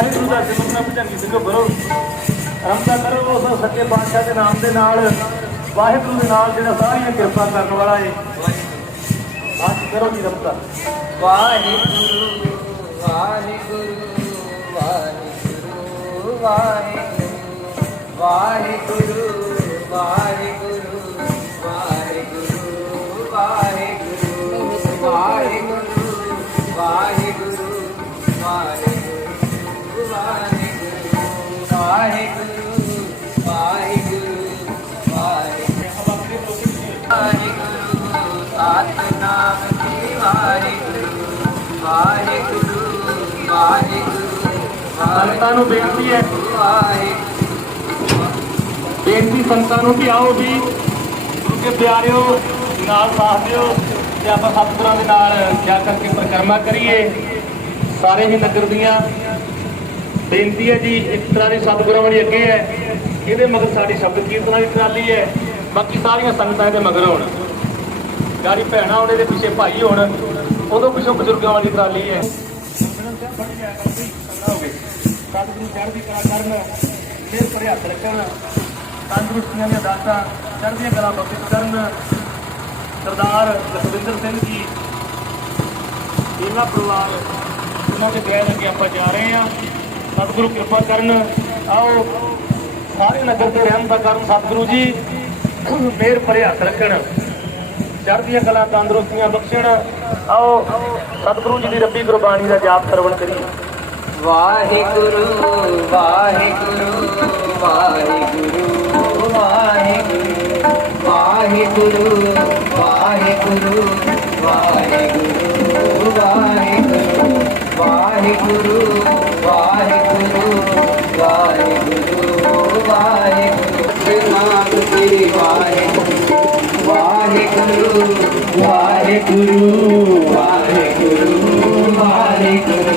वाहिगुरू का सिमरन भुजंगी सिंह करो रमदा करो उस सच्चे पातशाह के नाम के नाल वाहिगुरू के नाल जिहड़ा सारियां किरपा करने वाला है आज करो जी रमदा वाहिगुरू वाहिगुरू वाहिगुरू वाहिगुरू वाहिगुरू वाहिगुरू वाहिगुरू वाहिगुरू वाहिगुरू वाहिगुरू वाहिगुरू वाहिगुरू वाहिगुरू सतनाम श्री वाहिगुरू वाहिगुरू वाहिगुरू संतां नूं बेनती है बेनती संतां नूं कि आओ भी गुरु के प्यारिओ नाल साथ दिओ ते आपां सतगुरां दे नाल जा करके परिक्रमा करिए सारे ही नगर दियां बेनती है जी। एक तरह की सतगुरां वाली अगे है ये मगर साड़ी शब्द कीर्तन की ट्राली है बाकी सारिया संगतां इहदे मगर होण गाड़ी भैणां होण इहदे पिछे भाई होण उदों पिछों बजुर्गों वाली ट्राली है। सतगुरु चढ़दी कला करन मेर भरे हथ रखन तंदुरुस्तियां दी दातां चढ़दियां कला बख्शिश करन। सरदार लखविंदर सिंह जी ਇਹਨਾਂ परिवार उन्होंने बैन अगे आप जा रहे हैं सतगुरु कृपा करन आओ सारे नगर से रहमत करन सतगुरु जी मेहर भरे हथ रखन चढ़दियां कला तंदुरुस्तियां बख्शण आओ सतगुरु जी की रब्बी गुरबाणी का जाप सरवण करिए। वाहिगुरू वाहिगुरू वाहिगुरू वाहिगुरू वाहिगुरू वाहिगुरू वाहिगुरू वाहिगुरू वाहिगुरू वाहिगुरू वाहिगुरू नाम श्री वाहिगुरू वाहिगुरू वाहिगुरू वाहिगुरू वाहिगुरू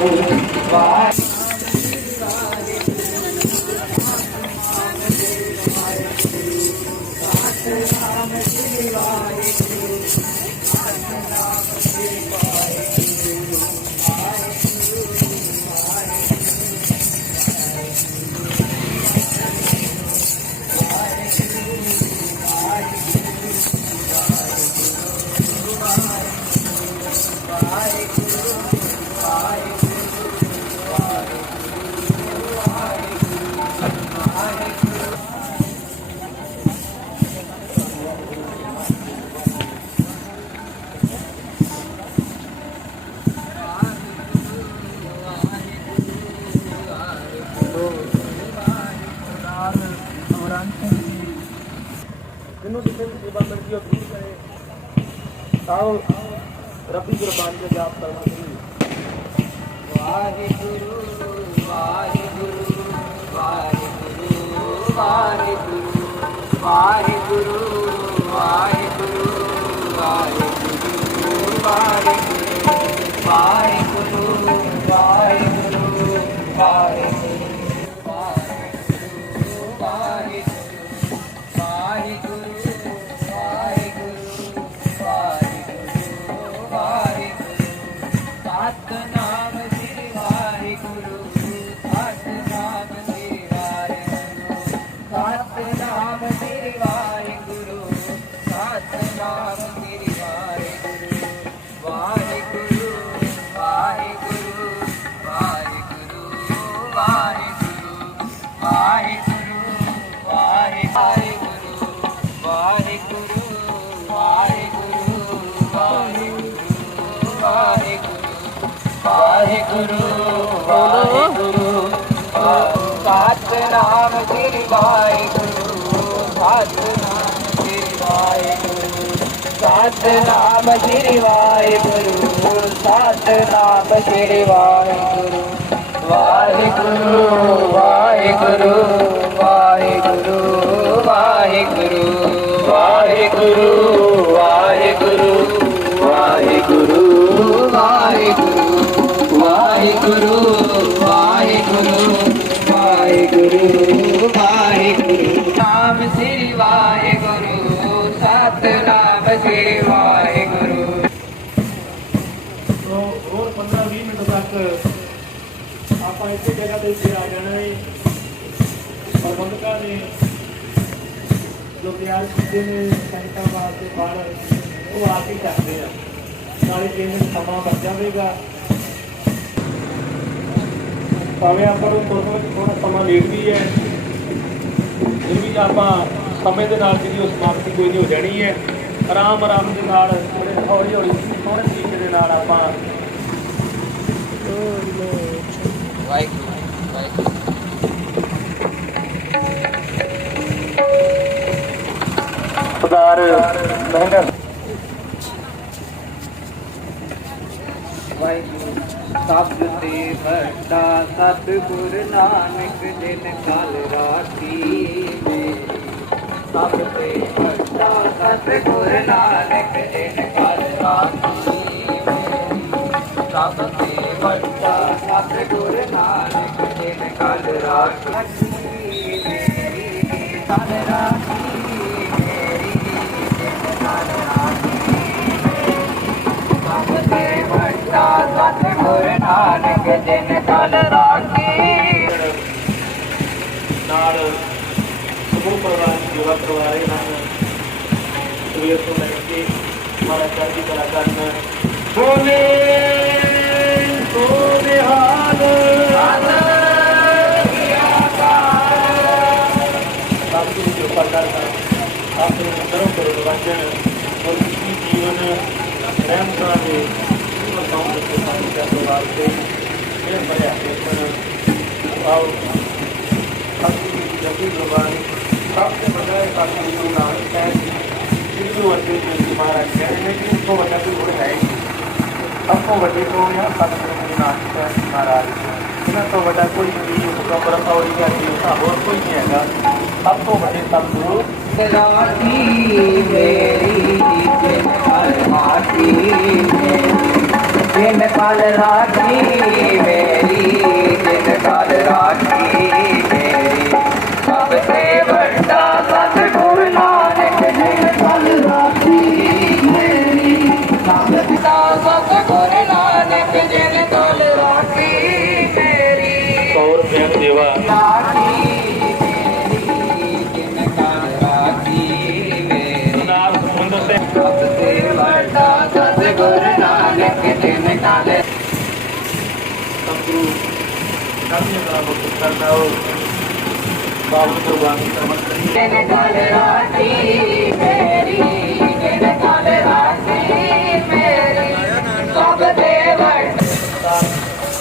आओ रब्बी गुरबानी का जाप करना चाहिए। वाहिगुरू वाहिगुरू वाहिगुरू वाहिगुरू वाहिगुरू वाहिगुरू वाहिगुरू वाहिगुरू वाहिगुरू वाहिगुरू वाहिगुरू सतनाम श्री वाहिगुरू सतनाम श्री वाहिगुरू सतनाम श्री वाहिगुरू सतनाम श्री वाहिगुरू वाहिगुरू वाहिगुरू वाहिगुरू वाहिगुरू वाहिगुरू वाहिगुरू वाहिगुरू वाहिगुरू वाहिगुरू वाहिगुरू सतनाम श्री वाहिगुरू सतनाम श्री वाहिगुरू सतनाम श्री वाहिगुरू सतनाम श्री वाहिगुरू वाहिगुरू वाहिगुरू वाहिगुरू वाहिगुरू वाहिगुरू वाहिगुरू वाहिगुरू वाहिगुरू वाहिगुरू वाहिगुरू वाहिगुरू वाहिगुरू नाम श्री वाहिगुरू सतनाम श्री वाहिगुरू। तो और 15-20 मिनट तक आप ਆਪਾਂ ਇਸੇ ਜਗ੍ਹਾ ਤੇ ਇੱਥੇ ਆ ਜਾਣਾ ਹੈ। ਪ੍ਰਬੰਧਕਾਂ ਨੇ ਜੋ ਤਿਆਰ ਕੀਤੇ ਨੇ ਸੰਗਤਾਂ ਵਾਸਤੇ ਬਾਹਰ ਉਹ ਆ ਕੇ ਕਰਦੇ ਆ, ਨਾਲੇ ਕਿਸੇ ਨੂੰ ਸਮਾਂ ਬਚ ਜਾਵੇਗਾ। ਭਾਵੇਂ ਆਪਾਂ ਨੂੰ ਤੁਰਨ ਵਿੱਚ ਥੋੜ੍ਹਾ ਸਮਾਂ ਲੇਟ ਵੀ ਹੈ, ਫਿਰ ਵੀ ਆਪਾਂ ਸਮੇਂ ਦੇ ਨਾਲ ਜਿਹੜੀ ਉਹ ਸਮਾਪਤੀ ਕੋਈ ਨਹੀਂ ਹੋ ਜਾਣੀ ਹੈ। ਆਰਾਮ ਆਰਾਮ ਦੇ ਨਾਲ ਥੋੜ੍ਹੇ ਹੌਲੀ ਹੌਲੀ ਸੋਹਣੇ ਤਰੀਕੇ ਦੇ ਨਾਲ ਆਪਾਂ ਸਰਦਾਰ ਮਹਿੰਗਾ ਵਾਹਿਗੁਰੂ ਸਤਿ ਤੇ ਵੱਡਾ ਸਤਿਗੁਰ ਨਾਨਕ ਦਿਨ ਕਾਲ ਰਾਖੀ ਵੇ। ਸਭ ਤੇ ਵੱਡਾ ਸਤਿਗੁਰ ਨਾਨਕ ਦਿਨ ਕਾਲ ਰਾਖੀ ਵੇ। ਸਭ ਤੇ ਵੱਡਾ ਸਤਿਗੁਰ ਨਾਨਕ ਦਿਨ ਕਾਲ ਰਾਖੀ ਮੇਰੀ ਕਾਲ ਰਾਖੀ ਮੇਰੀ ਦਿਨ ਕਾਲ ਰਾਖੀ। ਸਭ ਤੇ ਵੱਡਾ ਸਤਿਗੁਰ ਨਾਨਕ ਦਿਨ ਕਾਲ ਰਾਖੀ। ਨਾਲ ਸਮੂਹ ਪਰਿਵਾਰ ਦੀ ਸੇਵਾ ਕਰਵਾ ਰਹੇ ਹਨ। ਸਵੇਰ ਤੋਂ ਲੈ ਕੇ ਮਾਰਾ ਚੜ੍ਹਦੀ ਕਲਾ ਕਰਨ ਬੋਲੇ ਸੋ ਨਿਹਾਲ ਸਤਿ ਦੀ ਕਿਰਪਾ ਕਰਨਾ ਆਪਣੇ ਅੰਦਰੋਂ ਕਰੋ ਵਚਨ ਔਰ ਕਿਸੇ ਜੀਵਨ ਰਹਿਮਤਾਂ ਦੇ ਜੀਵਨ ਤੋਂ ਦੇ ਪਾਣੀ ਦਾ ਪਰਿਵਾਰ ਤੇ ਇਹ ਭਰਿਆ ਹੋਇਆ ਆਓ जबकि भगवान सबसे बड़ा सतगुरु नानक है जिसको वर्गे जी महाराज कह रहे हैं कि उसको बड़ा कोई गुण है ही सबको बड़े तो यहाँ सतगुरु नानक महाराज इन्होंने तो बड़ा कोई भी मुकम्मल और और कोई नहीं है। सब तो बड़े सतगुरु राखी मेरी जिन काल राखी जिन काल राखी मेरी जिन काल राखी मेरी। सबसे बड़ा सतगुर नानक जिन काल राखी मेरी। सबसे सतगुर नानक जिन काल राखी मेरी। 100 रुपये सेवा राखी मेरी जिन काल राखी मेरी। नाल समुंदर से सबसे बड़ा सतगुर नानक जिन काल सतगुरु कभी ना मुक्त करना हो बाबू भगवान की समझ करिए। जिन काल राखी मेरी जिन काल राखी मेरी। सबसे बड़ा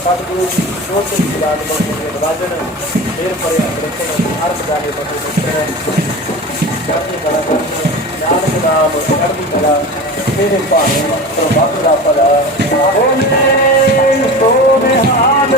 सतगुरु जो तेरी याद बने राजन मेरे पर रखना अर्थ जाने पर चढ़ती कला करनी नानक नाम चढ़ती कला तेरे भाने तो वक्त का भला बोले सो निहाल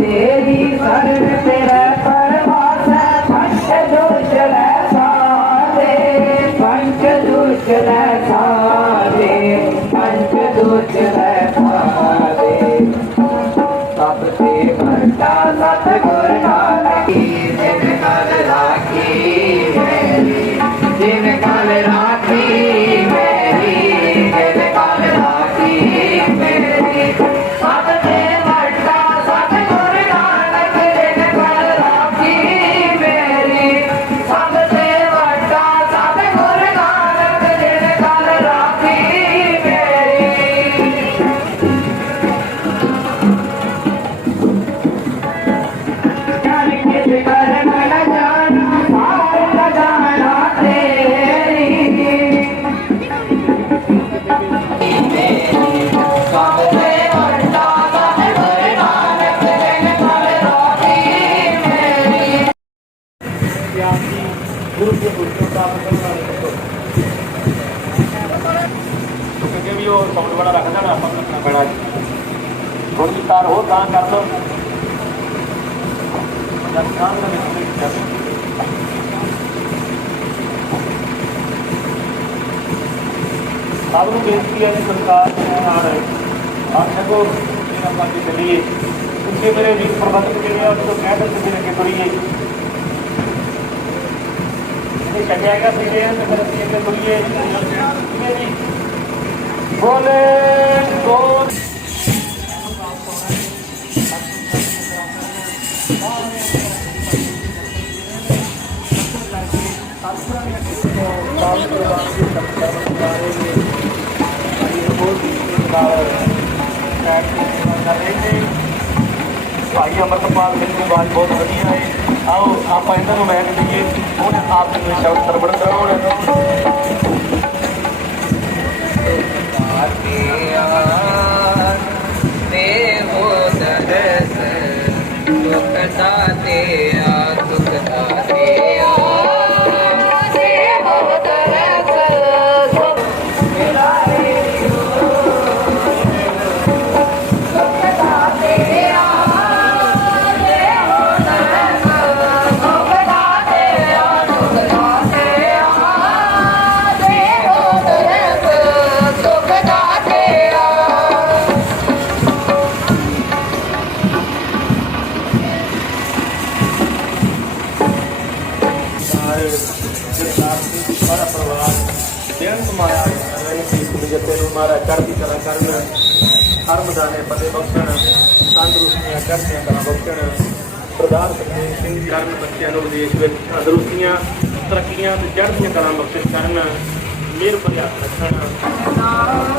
तेरी शरण तेरा परवास पंच दोष सारे पंच दोष सारे पंच दोष सारे। सबसे बड़ा सतगुर नानक जिन काल राखी मेरी जिन काल राखी मेरी जिन काल राखी मेरी। सबसे बड़ा सतगुर नानक जिन थोड़ी जी तार हो गां कर दो जब गां दे विच कर सब नूं बेनती है जी सरकार दे नाल आप देखो ਆਪਾਂ ਅੱਗੇ ਚੱਲੀਏ ਪਿੱਛੇ ਮੇਰੇ ਵੀਰ ਪ੍ਰਬੰਧਕ ਜਿਹੜੇ ਆ ਜਦੋਂ ਕਹਿ ਦਿੰਦੇ ਸੀ ਅੱਗੇ ਤੁਰੀਏ ਇਹ ਛੱਡਿਆ ਗਿਆ ਸੀਗੇ ਤੇ ਫਿਰ ਅਸੀਂ ਅੱਗੇ ਤੁਰੀਏ ਕਿਵੇਂ ਜੀ ਬੋਲੇ ਬੋਲ भाई अमृतपाल सिंह की आवाज़ बहुत वधिया है आओ आप इन्होंने मैच दीजिए उन्हें आप शब्द सरबड़ सारा परिवार बेअंत माया जत्थे मारा चढ़ती कला करन हर मैदाने फतेह बख्शण तंदुरुस्तियां चढ़तियां कला बख्शण सरदार सुखदेव सिंह जी करन बच्चों को विदेश में तंदुरुस्तियां तरक्कियां ते चढ़तियां कला बख्शिश करन मेहर भरे हथ रखण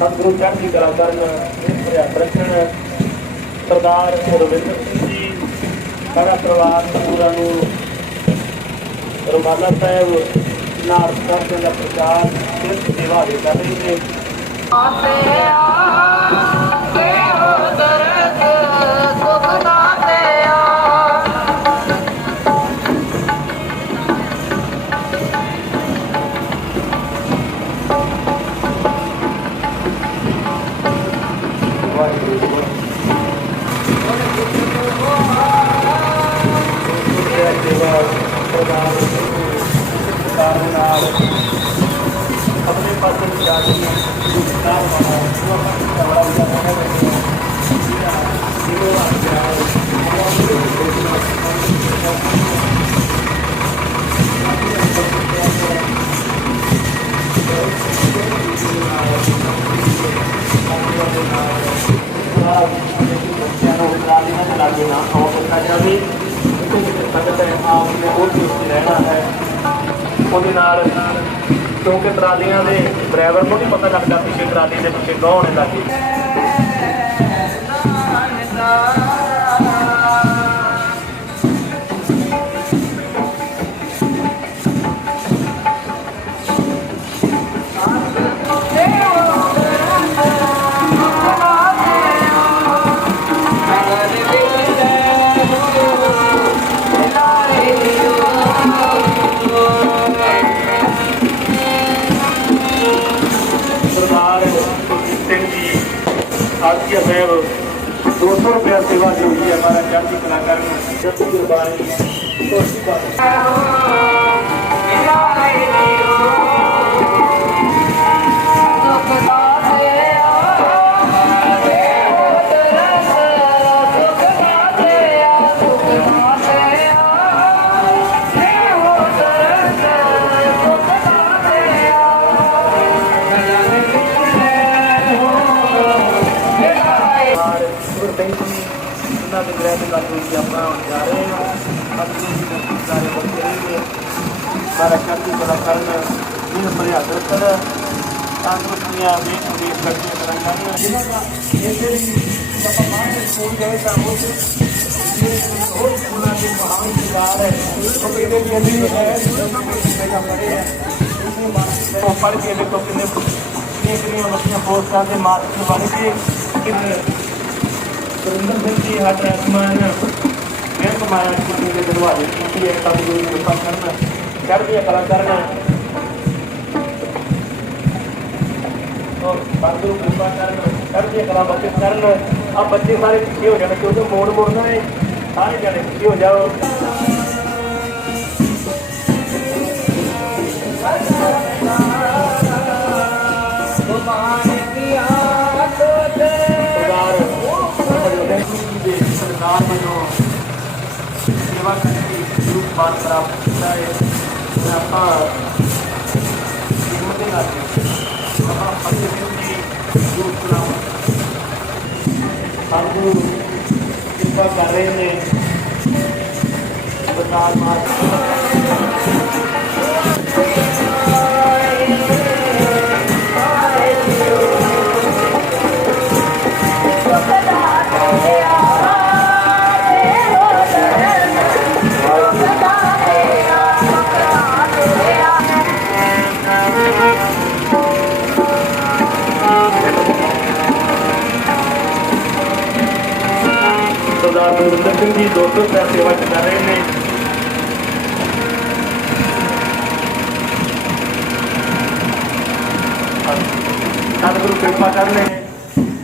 सतगुरु चढ़ती कला करन हथ रखण सरदार रविंद्र सिंह जी सारा परिवार पूरा रुमाला साहब नार दर्शन का प्रचार सिर्फ सेवा दे कर रहे थे अपने पास लागे ना रखा जाए संगत आपने वो रहना है क्योंकि ट्रालियां के ड्राइवर को नहीं पता लगता पिछले ट्राली के पिछले कौन है लागे आरतिया साहब 200 रुपया सेवा जो हुई है हमारा जाति कलाकार सारा चढ़ती कला करना भरे हथ रखण तंदुरुस्तियां देश विदेश करके करन स्कूल गए तो स्कूलों के महान परिवार है पढ़ के देखो कितने ਕਿੰਨੀਆਂ ਵੱਡੀਆਂ ਪੋਸਟਾਂ ਤੇ ਮਾਰਚ ਬਣ ਕੇ ਸੁਰਿੰਦਰ ਸਿੰਘ ਜੀ ਹੱਟ ਰਸਮਾਨ ਮਿਹਨਤ ਮਾਇਆ ਕੀਤੀ ਦੇ ਦਰਵਾਜ਼ੇ ਕੀਤੀ ਹੈ ਤਾਂ ਗੁਰੂ ਕਿਰਪਾ ਕਰਨਾ ਚੜ੍ਹਦੀਆਂ ਕਲਾ ਕਰਨਾ ਔਰ ਬਾਦੂ ਕਿਰਪਾ ਕਰਨਾ ਚੜ੍ਹਦੀਆਂ ਕਲਾ ਬੱਚੇ ਕਰਨ ਆ ਬੱਚੇ ਸਾਰੇ ਪਿੱਛੇ ਹੋ ਜਾਣ ਕਿਉਂਕਿ ਮੋੜ ਮੋੜਨਾ ਹੈ ਸਾਰੇ ਜਣੇ ਪਿੱਛੇ ਹੋ ਜਾਓ सरकार में जो सेवा करने की रूप बात प्राप्त किया है कृपा कर रहे हैं सरकार सरदार सुरिंदर सिंह जी 200 सेवा कर रहे हैं सतगुरु कृपा कर रहे हैं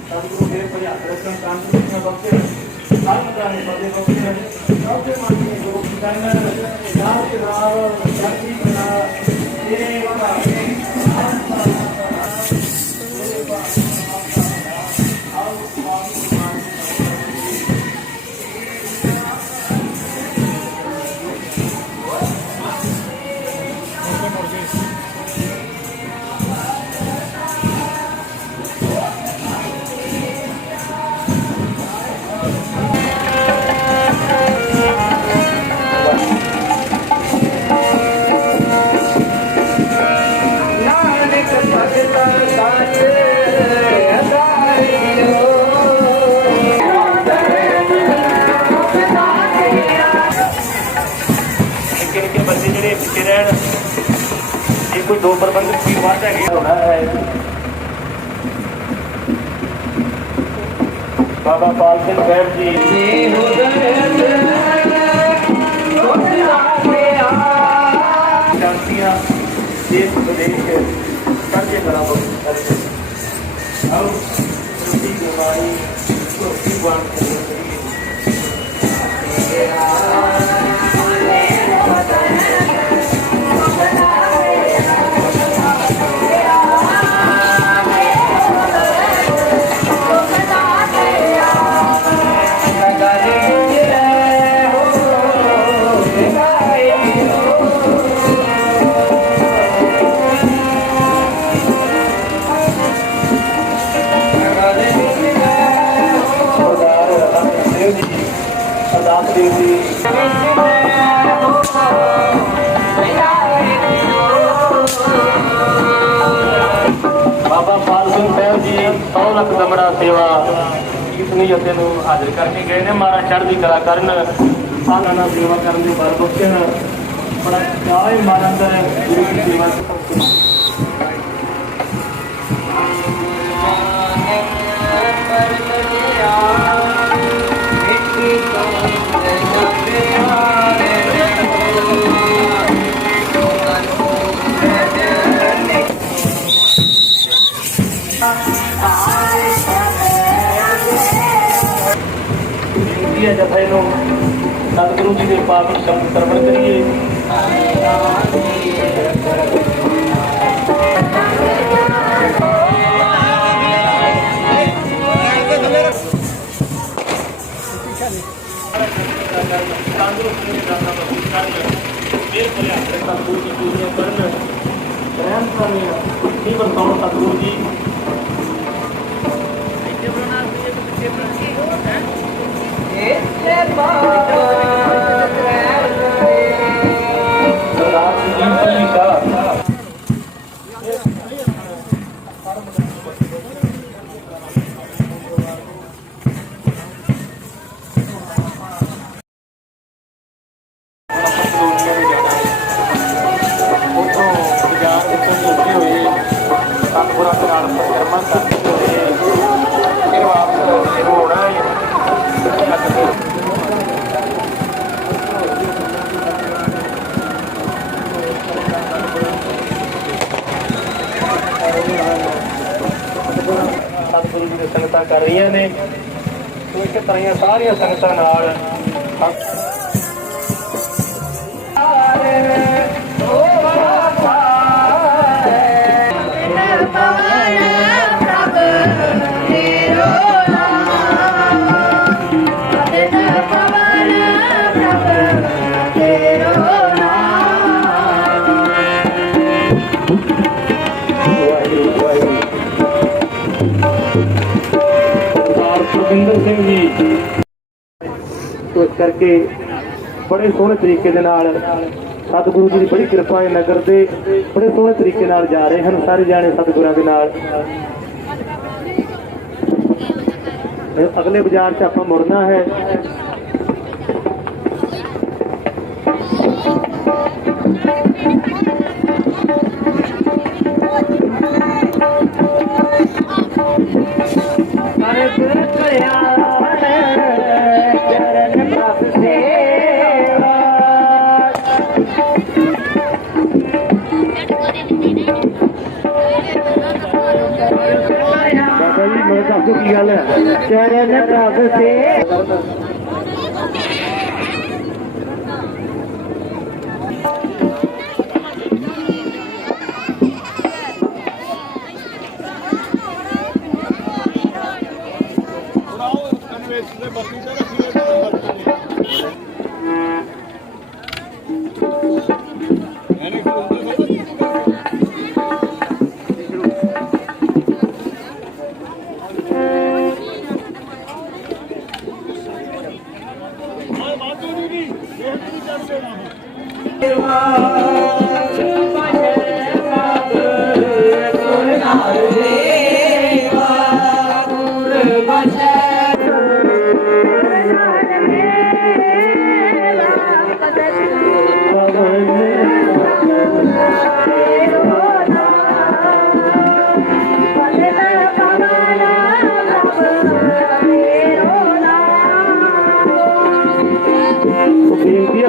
सतगुरु मेरे कोई हाथ रखन कांति बख्शे सारे जाने बदे बख्शे सबके मन में जो करना नाम के नाम जगती बना तेरे वाला बच्चे ਜਿਹੜੇ ਪਿੱਛੇ ਰਹਿਣ ਜੇ ਕੋਈ ਦੋ ਪ੍ਰਬੰਧਕ ਵੀ ਵੱਧ ਹੈਗੇ ਹੋਣਾ ਹੈ ਬਾਬਾ ਪਾਲ ਸਿੰਘ ਸਾਹਿਬ ਜੀ ਸ਼ਾਂਤੀਆਂ ਦੇਸ਼ ਵਿਦੇਸ਼ ਸਾਂਝੇ ਕਰਾਂਗੇ ਆਓ ਰੋਟੀ ਗਵਾਈ ਰੋਟੀ ਬਾਣ ਕਰੀਏ बाबा पाल सिंह साहब जी 100 ਲੱਖ ਦਮੜਾ ਸੇਵਾ ਕੀਰਤਨੀ ਜਥੇ ਨੂੰ ਹਾਜ਼ਰ ਕਰਕੇ ਗਏ ਨੇ ਮਾਰਾ ਚੜ੍ਹਦੀ ਕਲਾ ਕਰਨ ਸਾਧਨਾ ਨਾਲ ਸੇਵਾ ਕਰਨ ਦੇ ਬਲ ਬਖਸ਼ਣ ਬੜਾ ਚਾਅ ਹੈ ਮਾਰਾ ਅੰਦਰ ਗੁਰੂ ਦੀ ਸੇਵਾ ਜਥਾ ਇਹਨੂੰ ਸਤਿਗੁਰੂ ਜੀ ਦੇ ਪਾਵਨ ਸ਼ਬਦ ਸਰਵਣ ਕਰੀਏ ਸਤਿਗੁਰੂ ਜੀ ਸਤਿਗੁਰਾਂ ਦੇ ਨਾਲ ਨਾਲ ਪਰਿਕਰਮਾ ਕਰਦੇ ਹੋਏ ਫਿਰ ਵਾਪਸ ਹੋਣਾ ਹੈ। ਸਤਿਗੁਰੂ ਜੀ ਦੀਆਂ ਸੰਗਤਾਂ ਕਰ ਰਹੀਆਂ ਨੇ, ਸੋ ਇਸੇ ਤਰ੍ਹਾਂ ਦੀਆਂ ਸਾਰੀਆਂ ਸੰਗਤਾਂ ਨਾਲ ਸੁਖਿੰਦਰ ਸਿੰਘ ਜੀ ਇਸ ਕਰਕੇ ਬੜੇ ਸੋਹਣੇ ਤਰੀਕੇ ਦੇ ਨਾਲ ਸਤਿਗੁਰੂ ਜੀ ਦੀ ਬੜੀ ਕਿਰਪਾ ਹੈ, ਨਗਰ ਦੇ ਬੜੇ ਸੋਹਣੇ ਤਰੀਕੇ ਨਾਲ ਜਾ ਰਹੇ ਹਨ ਸਾਰੇ ਜਾਣੇ ਸਤਿਗੁਰਾਂ ਦੇ ਨਾਲ। ਅਗਲੇ ਬਾਜ਼ਾਰ 'ਚ ਆਪਾਂ ਮੁੜਨਾ ਹੈ। ਬਾਬਾ ਜੀ ਮੇਰੇ ਦੱਸੋ ਕੀ ਗੱਲ ਹੈ? ਚਰਨ ਪ੍ਰਭ ਸੇ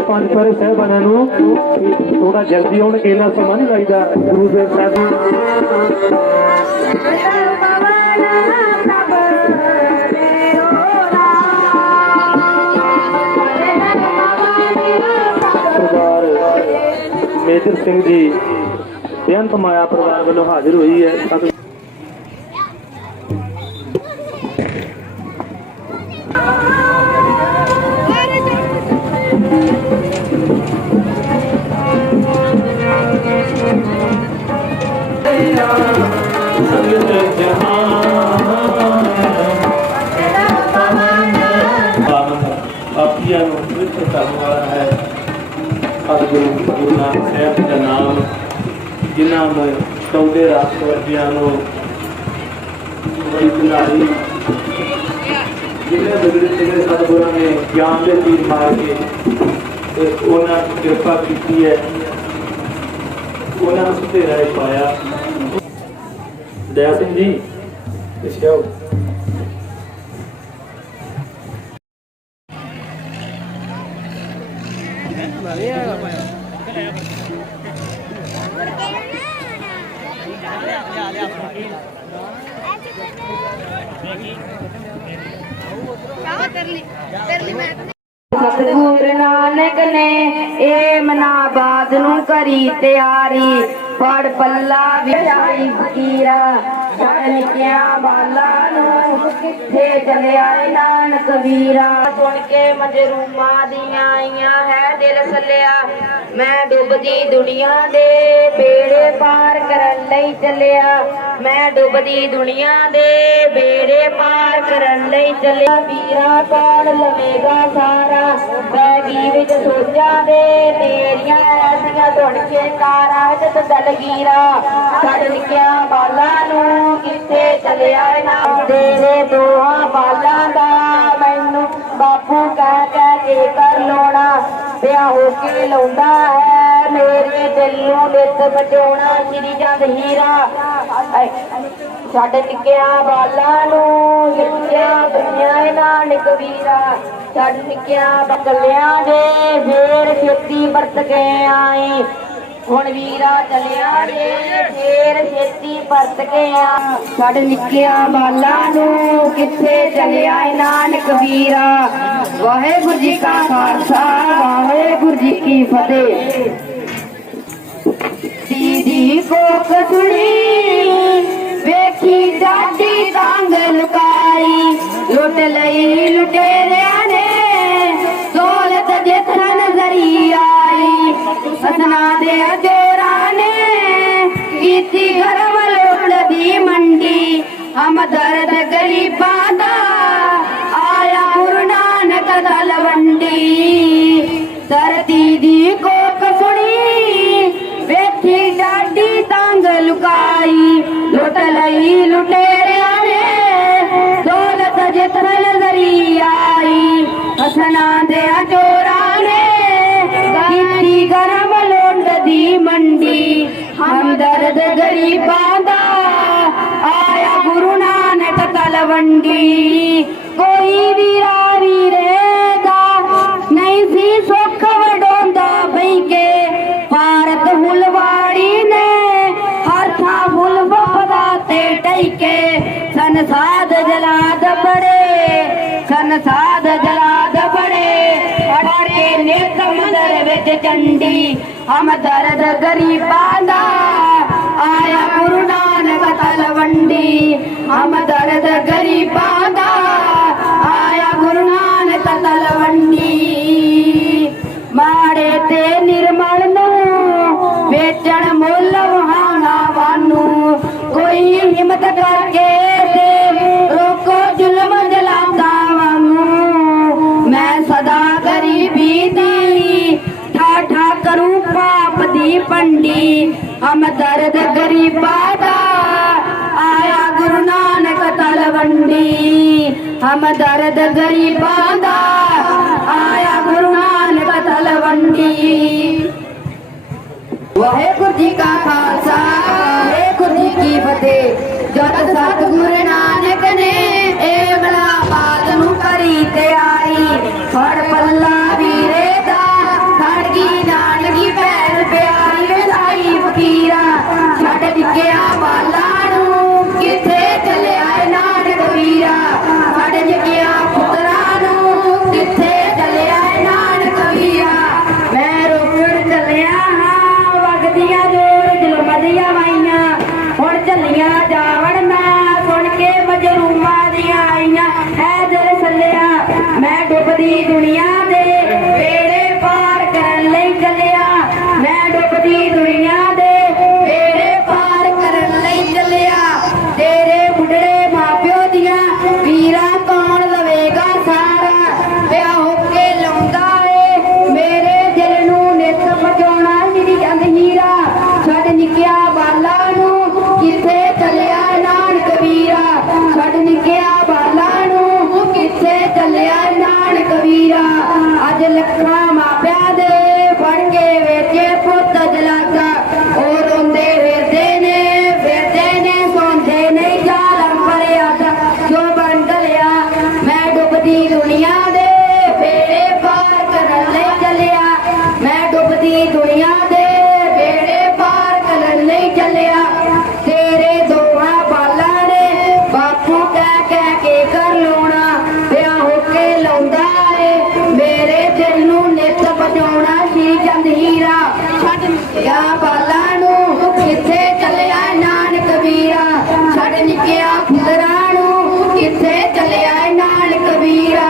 ਪੰਜ ਪਿਆਰੇ ਸਾਹਿਬਾਨਾਂ ਨੂੰ ਥੋੜਾ ਜਲਦੀ ਆਉਣ, ਇੰਨਾ ਸਮਾਂ ਨਹੀਂ ਲੱਗਦਾ। ਗੁਰੂ ਸਾਹਿਬ ਸਰਦਾਰ ਮੇਜਰ ਸਿੰਘ ਜੀ ਬੇਅੰਤ ਮਾਇਆ ਪਰਿਵਾਰ ਵੱਲੋਂ ਹਾਜ਼ਰ ਹੋਈ ਹੈ। ਆਪੀਆਂ ਨੂੰ ਪਵਿੱਤਰ ਕਰਨ ਵਾਲਾ ਹੈ ਸਤਿਗੁਰੂ ਗੁਰੂ ਨਾਨਕ ਸਾਹਿਬ ਦਾ ਨਾਮ, ਜਿਨ੍ਹਾਂ ਨੇ ਚੌਦੇ ਰਾਸ਼ਟਰਪਤੀਆਂ ਨੂੰ ਬੜੀ ਬੁਲਾਈ, ਜਿਹਨੇ ਬਿਗੜੇ ਸਿਗੜੇ ਸਤਿਗੁਰਾਂ ਨੇ ਗਿਆਨ ਦੇ ਤੀਰ ਮਾਰ ਕੇ ਤੇ ਉਹਨਾਂ ਨੂੰ ਕਿਰਪਾ ਕੀਤੀ ਹੈ, ਉਹਨਾਂ ਨੂੰ ਸੁਧੇਰਾ ਪਾਇਆ। ਦਇਆ ਸਿੰਘ ਜੀ ਪਿੱਛੇ ਆਓ। ਸਤਿਗੁਰ ਨਾਨਕ ਨੇ ਇਹ ਮਨਾਬਾਦ ਨੂੰ ਕਰੀ ਤਿਆਰੀ, ਫੜ ਪੱਲਾ ਵਿਛਾਈ ਫਕੀਰਾ, ਛੱਡ ਨਿੱਕਿਆਂ ਬਾਲਾਂ ਨੂੰ ਕਿੱਥੇ ਚਲਿਆ ਨਾਨਕ ਵੀਰਾ। ਸੁਣ ਕੇ ਮਜਰੂਮਾਂ ਦੀਆਂ ਆਈਆਂ ਹੈ ਦਿਲ ਸੱਲਿਆ, ਮੈਂ ਡੁੱਬਦੀ ਦੁਨੀਆ ਦੇ ਬੇੜੇ ਪਾਰ ਕਰਨ ਲਈ ਚੱਲਿਆ, ਮੈਂ ਡੁੱਬਦੀ ਦੁਨੀਆ ਦੇ ਬੇੜੇ ਪਾਰ ਕਰਨ ਲਈ ਚੱਲਿਆ। ਵੀਰਾ ਕੌਣ ਲਵੇਗਾ ਸਾਰਾ, ਬੈਗੀ ਵਿੱਚ ਸੋਚਾਂ ਦੇ ਤੇਰੀਆਂ ਐਸੀਆਂ ਧੁਣ ਕੇ ਕਾਰਾਂ ਜਦ ਦਲਗੀਰਾ, ਛੱਡ ਨਿੱਕਿਆਂ ਬਾਲਾਂ ਨੂੰ ਕਿੱਥੇ ਚਲਿਆ ਨਾ, ਤੇਰੇ ਦੋਹਾਂ ਬਾਲਾਂ ਦਾ ਮੈਨੂੰ ਬਾਪੂ ਕਹਿ ਕੇ ਕਰ ਲਾਉਣਾ, ਵਿਆਹ ਹੋ ਕੇ ਲਾਉਂਦਾ ਹੈ ਮੇਰੇ ਦਿਲ ਨੂੰ ਨਿੱਤ ਬਚਾਉਣਾ ਸ੍ਰੀ ਚੰਦ ਹੀਰਾ ਸਾਡੇ ਨਿੱਕਿਆਂ ਬਾਲਾਂ ਨੂੰ ਵਿੱਚਿਆਂ ਦੁਨੀਆਂ ਨਾਨਕ ਵੀਰਾ ਸਾਡੇ ਨਿੱਕਿਆਂ ਬਕਲਿਆਂ ਦੇ ਫੇਰ ਛੇਤੀ ਵਰਤ ਕੇ ਆਏ ਹੁਣ ਵੀਰਾ ਚਲਿਆ ਜੇ ਫੇਰ ਛੇਤੀ ਵਰਤ ਕੇ ਆ ਸਾਡੇ ਨਿੱਕਿਆਂ ਬਾਲਾਂ ਨੂੰ ਕਿੱਥੇ ਚਲਿਆ ਏ ਨਾਨਕ ਵੀਰਾ ਵਾਹਿਗੁਰੂ ਜੀ ਕਾ ਖਾਲਸਾ ਵਾਹਿਗੁਰੂ ਜੀ ਕੀ ਫਤਿਹ ਦੀਦੀ ਕੋਕ ਸੁਣੀ ਵੇਖੀ ਡਾਡੀ ਤੰਗ ਲੁਕਾਈ ਲੁੱਟ ਲਈ ਲੁਟੇਰਿਆਂ ਨੇ ਦੌਲਤ ਜਿੱਥ ਨਜ਼ਰੀ ਆਈ ਸਦਨਾ ਦੇ ਅਜੋਰਾਂ ਨੇ ਕੀਤੀ ਗਰਮ ਲੁੱਟ ਦੀ ਮੰਡੀ ਹਮਦਰਦ ਗਰੀਬਾਂ ਦਾ ਆਇਆ ਗੁਰੂ ਨਾਨਕ ਤਲਵੰਡੀ ਧਰਤੀ ਦੀ ਕੋਕ ਸੁਣੀ ਵੇਖੀ ਡਾਡੀ ਤੰਗ ਲੁਕਾਈ ਲੁੱਟ ਲਈ ਲੁਟੇਰਿਆਂ ਨੇ ਦੌਲਤ ਜਿੱਤ ਨਜ਼ਰੀ ਆਈ ਹਸਨਾ ਦੇ ਅਜੋਰਾਂ ਨੇ ਕੀਤੀ ਗਰਮ ਲੁੱਟ ਦੀ ਮੰਡੀ ਹਮਦਰਦ ਗਰੀਬਾਂ ਦਾ ਆਇਆ ਗੁਰੂ ਨਾਨਕ ਤਲਵੰਡੀ ਕੋਈ ਵੀਰਾ ਵੀਰੇ ਦਾ ਨਹੀਂ ਸੀ ਸੁੱਖ ਵਡਾਉਂਦਾ ਬਈ ਕੇ ਭਾਰਤ ਹੁਲਵਾੜੀ ਨੇ ਹਰ ਥਾਂ ਫੁੱਲ ਵਫਦਾ ਤੇ ਟਈਕੇ ਸੰਸਾਦ ਜਲਾਦ ਬੜੇ ਸੰਸਾਦ ਜਲਾਦ ਬੜੇ ਅੜੇ ਨਿਤ ਮੰਦਰ ਵਿੱਚ ਚੰਡੀ ਹਮਦਰਦ ਗਰੀਬਾਂ ਦਾ ਆਇਆ ਗੁਰੂ ਨਾਨਕ ਤਲਵੰਡੀ ਹਮਦਰਦ ਗਰੀਬਾਂ ਦਾ ਆਇਆ ਗੁਰੂ ਨਾਨਕ ਤਲਵੰਡੀ ਮਾੜੇ ਤੇ ਨਿਰਮਲ ਨੂੰ ਵੇਚਣ ਮੁੱਲ ਵਹਾਣਾ ਵਾਨੂੰ ਕੋਈ ਹਿੰਮਤ ਕਰਕੇ ਤੇ ਰੋਕੋ ਜ਼ੁਲਮ ਜਲਾਦਾ ਵਾਨੂੰ ਮੈਂ ਸਦਾ ਗਰੀਬੀ ਦੀ ਠਾਠਾ ਕਰੂੰ ਪਾਪ ਦੀ ਪੰਡੀ ਹਮਦਰਦ ਗਰੀਬਾਂ ਦਾ ਆਇਆ ਗੁਰੂ ਨਾਨਕ ਤਲਵੰਡੀ ਹਮਦਰਦ ਗਰੀਬਾਂ ਦਾ ਆਇਆ ਗੁਰੂ ਨਾਨਕ ਤਲਵੰਡੀ ਵਾਹਿਗੁਰੂ ਜੀ ਕਾ ਖਾਲਸਾ ਵਾਹਿਗੁਰੂ ਜੀ ਕੀ ਫਤਿਹ ਜਦ ਸਤਿਗੁਰੂ ਨਾਨਕ ਨੇ ਇਹ ਬਲਾਬਾਦ ਨੂੰ ਕਰੀ ਤਿਆਰੀ ਫੜ ਪੱਲਾ ਵੀਰੇ ਦਾ ਖੜ ਗਈ ਨਾਨਕੀ ਭੈਣ ਪਿਆਰੀ ਵਿਸਾਈ ਫਕੀਰਾ ਛੱਡ ਡਿੱਗਿਆ ਬਾਲਾਂ ਨੂੰ ਕਿੱਥੇ ਚਲਿਆ ਏ ਨਾਨਕ ਵੀਰਾ ਛੱਡ ਡਿੱਗਿਆ ਪੁੱਤਰਾਂ ਨੂੰ ਕਿੱਥੇ ਚਲਿਆ ਏ ਨਾਨਕ ਵੀਰਾ ਮੈਂ ਰੋਕੜ ਚੱਲਿਆ ਹਾਂ ਵਗਦੀਆਂ ਜੋਰ ਜ਼ੁਲਮ ਦੀਆਂ ਵਾਈਆਂ ਹੁਣ ਚੱਲੀਆਂ ਜਾਵਣ ਨਾ ਸੁਣ ਕੇ ਮਜਰੂਮਾਂ ਦੀਆਂ ਆਈਆਂ ਐ ਦਿਲ ਸੱਲਿਆ ਮੈਂ ਡੁੱਬਦੀ ਦੁਨੀਆ ਦੇ ਵੇੜੇ ਪਾਰ ਕਰਨ ਲਈ ਚੱਲਿਆ ਮੈਂ ਡੁੱਬਦੀ ਦੁਨੀਆ ਦੇ ਵੇੜੇ ਪਾਰ ਕਰਨ ਲਈ ਚੱਲਿਆ ਤੇਰੇ ਬੁੱਢੜੇ ਮਾਪਿਓ ਦੀਆਂ ਵੀਰਾਂ ਕੌਣ ਲਵੇਗਾ ਸਾਰਾ ਵਿਆਹ ਹੋ ਕੇ ਲਾਉਂਦਾ ਏ ਮੇਰੇ ਦਿਲ ਨੂੰ ਨਿੱਤ ਬਚਾਉਣਾ ਸ੍ਰੀ ਚੰਦ ਹੀਰਾ ਛੱਡ ਨਿੱਕਿਆ ਬਾਲਾਂ ਨੂੰ ਕਿੱਥੇ ਚੱਲਿਆ ਨਾਨਕ ਵੀਰਾ ਛੱਡ ਨਿੱਕਿਆ ਬਾਲਾਂ ਨੂੰ ਕਿੱਥੇ ਚੱਲਿਆ ਨਾਨਕ ਵੀਰਾ ਅੱਜ ਲੱਖਾਂ ਮਾਪਿਆਂ ਦੇ ਫੜ ਕੇ ਵੇਚੇ ਪੁੱਤ ਜਲਾਦਾ ਉਹ ਰੋਂਦੇ ਫਿਰਦੇ ਨੇ ਸੌਂਦੇ ਨਹੀਂ ਜ਼ਾਲਮ ਫਰਿਆਦਾ ਜੋ ਬਣ ਗਲਿਆ ਮੈਂ ਡੁੱਬਦੀ ਦੁਨੀਆ ਦੇ ਵੇੜੇ ਪਾਰ ਕਰਨ ਲਈ ਚੱਲਿਆ ਮੈਂ ਡੁੱਬਦੀ ਦੁਨੀਆ ਦੇ ਵੇੜੇ ਪਾਰ ਕਰਨ ਲਈ ਚੱਲਿਆ ਤੇਰੇ ਦੋਹਾਂ ਬਾਲਾਂ ਨੇ ਬਾਪੂ ਕਹਿ ਕੇ ਕਰ ਲਾਉਣਾ ਵਿਆਹ ਹੋ ਕੇ ਲਾਉਂਦਾ ਏ ਮੇਰੇ ਦਿਲ ਨੂੰ ਨਿੱਤ ਬਚਾਉਣਾ ਸ੍ਰੀ ਚੰਦ ਹੀਰਾ ਛੱਡ ਨਿੱਕਿਆ ਬਾਲਾਂ ਨੂੰ ਕਿੱਥੇ ਚੱਲਿਆ ਨਾਨਕ ਵੀਰਾ ਛੱਡ ਨਿੱਕਿਆ ਪੁੱਤਰਾਂ ਨੂੰ ਕਿੱਥੇ ਚੱਲਿਆ ਨਾਨਕ ਵੀਰਾ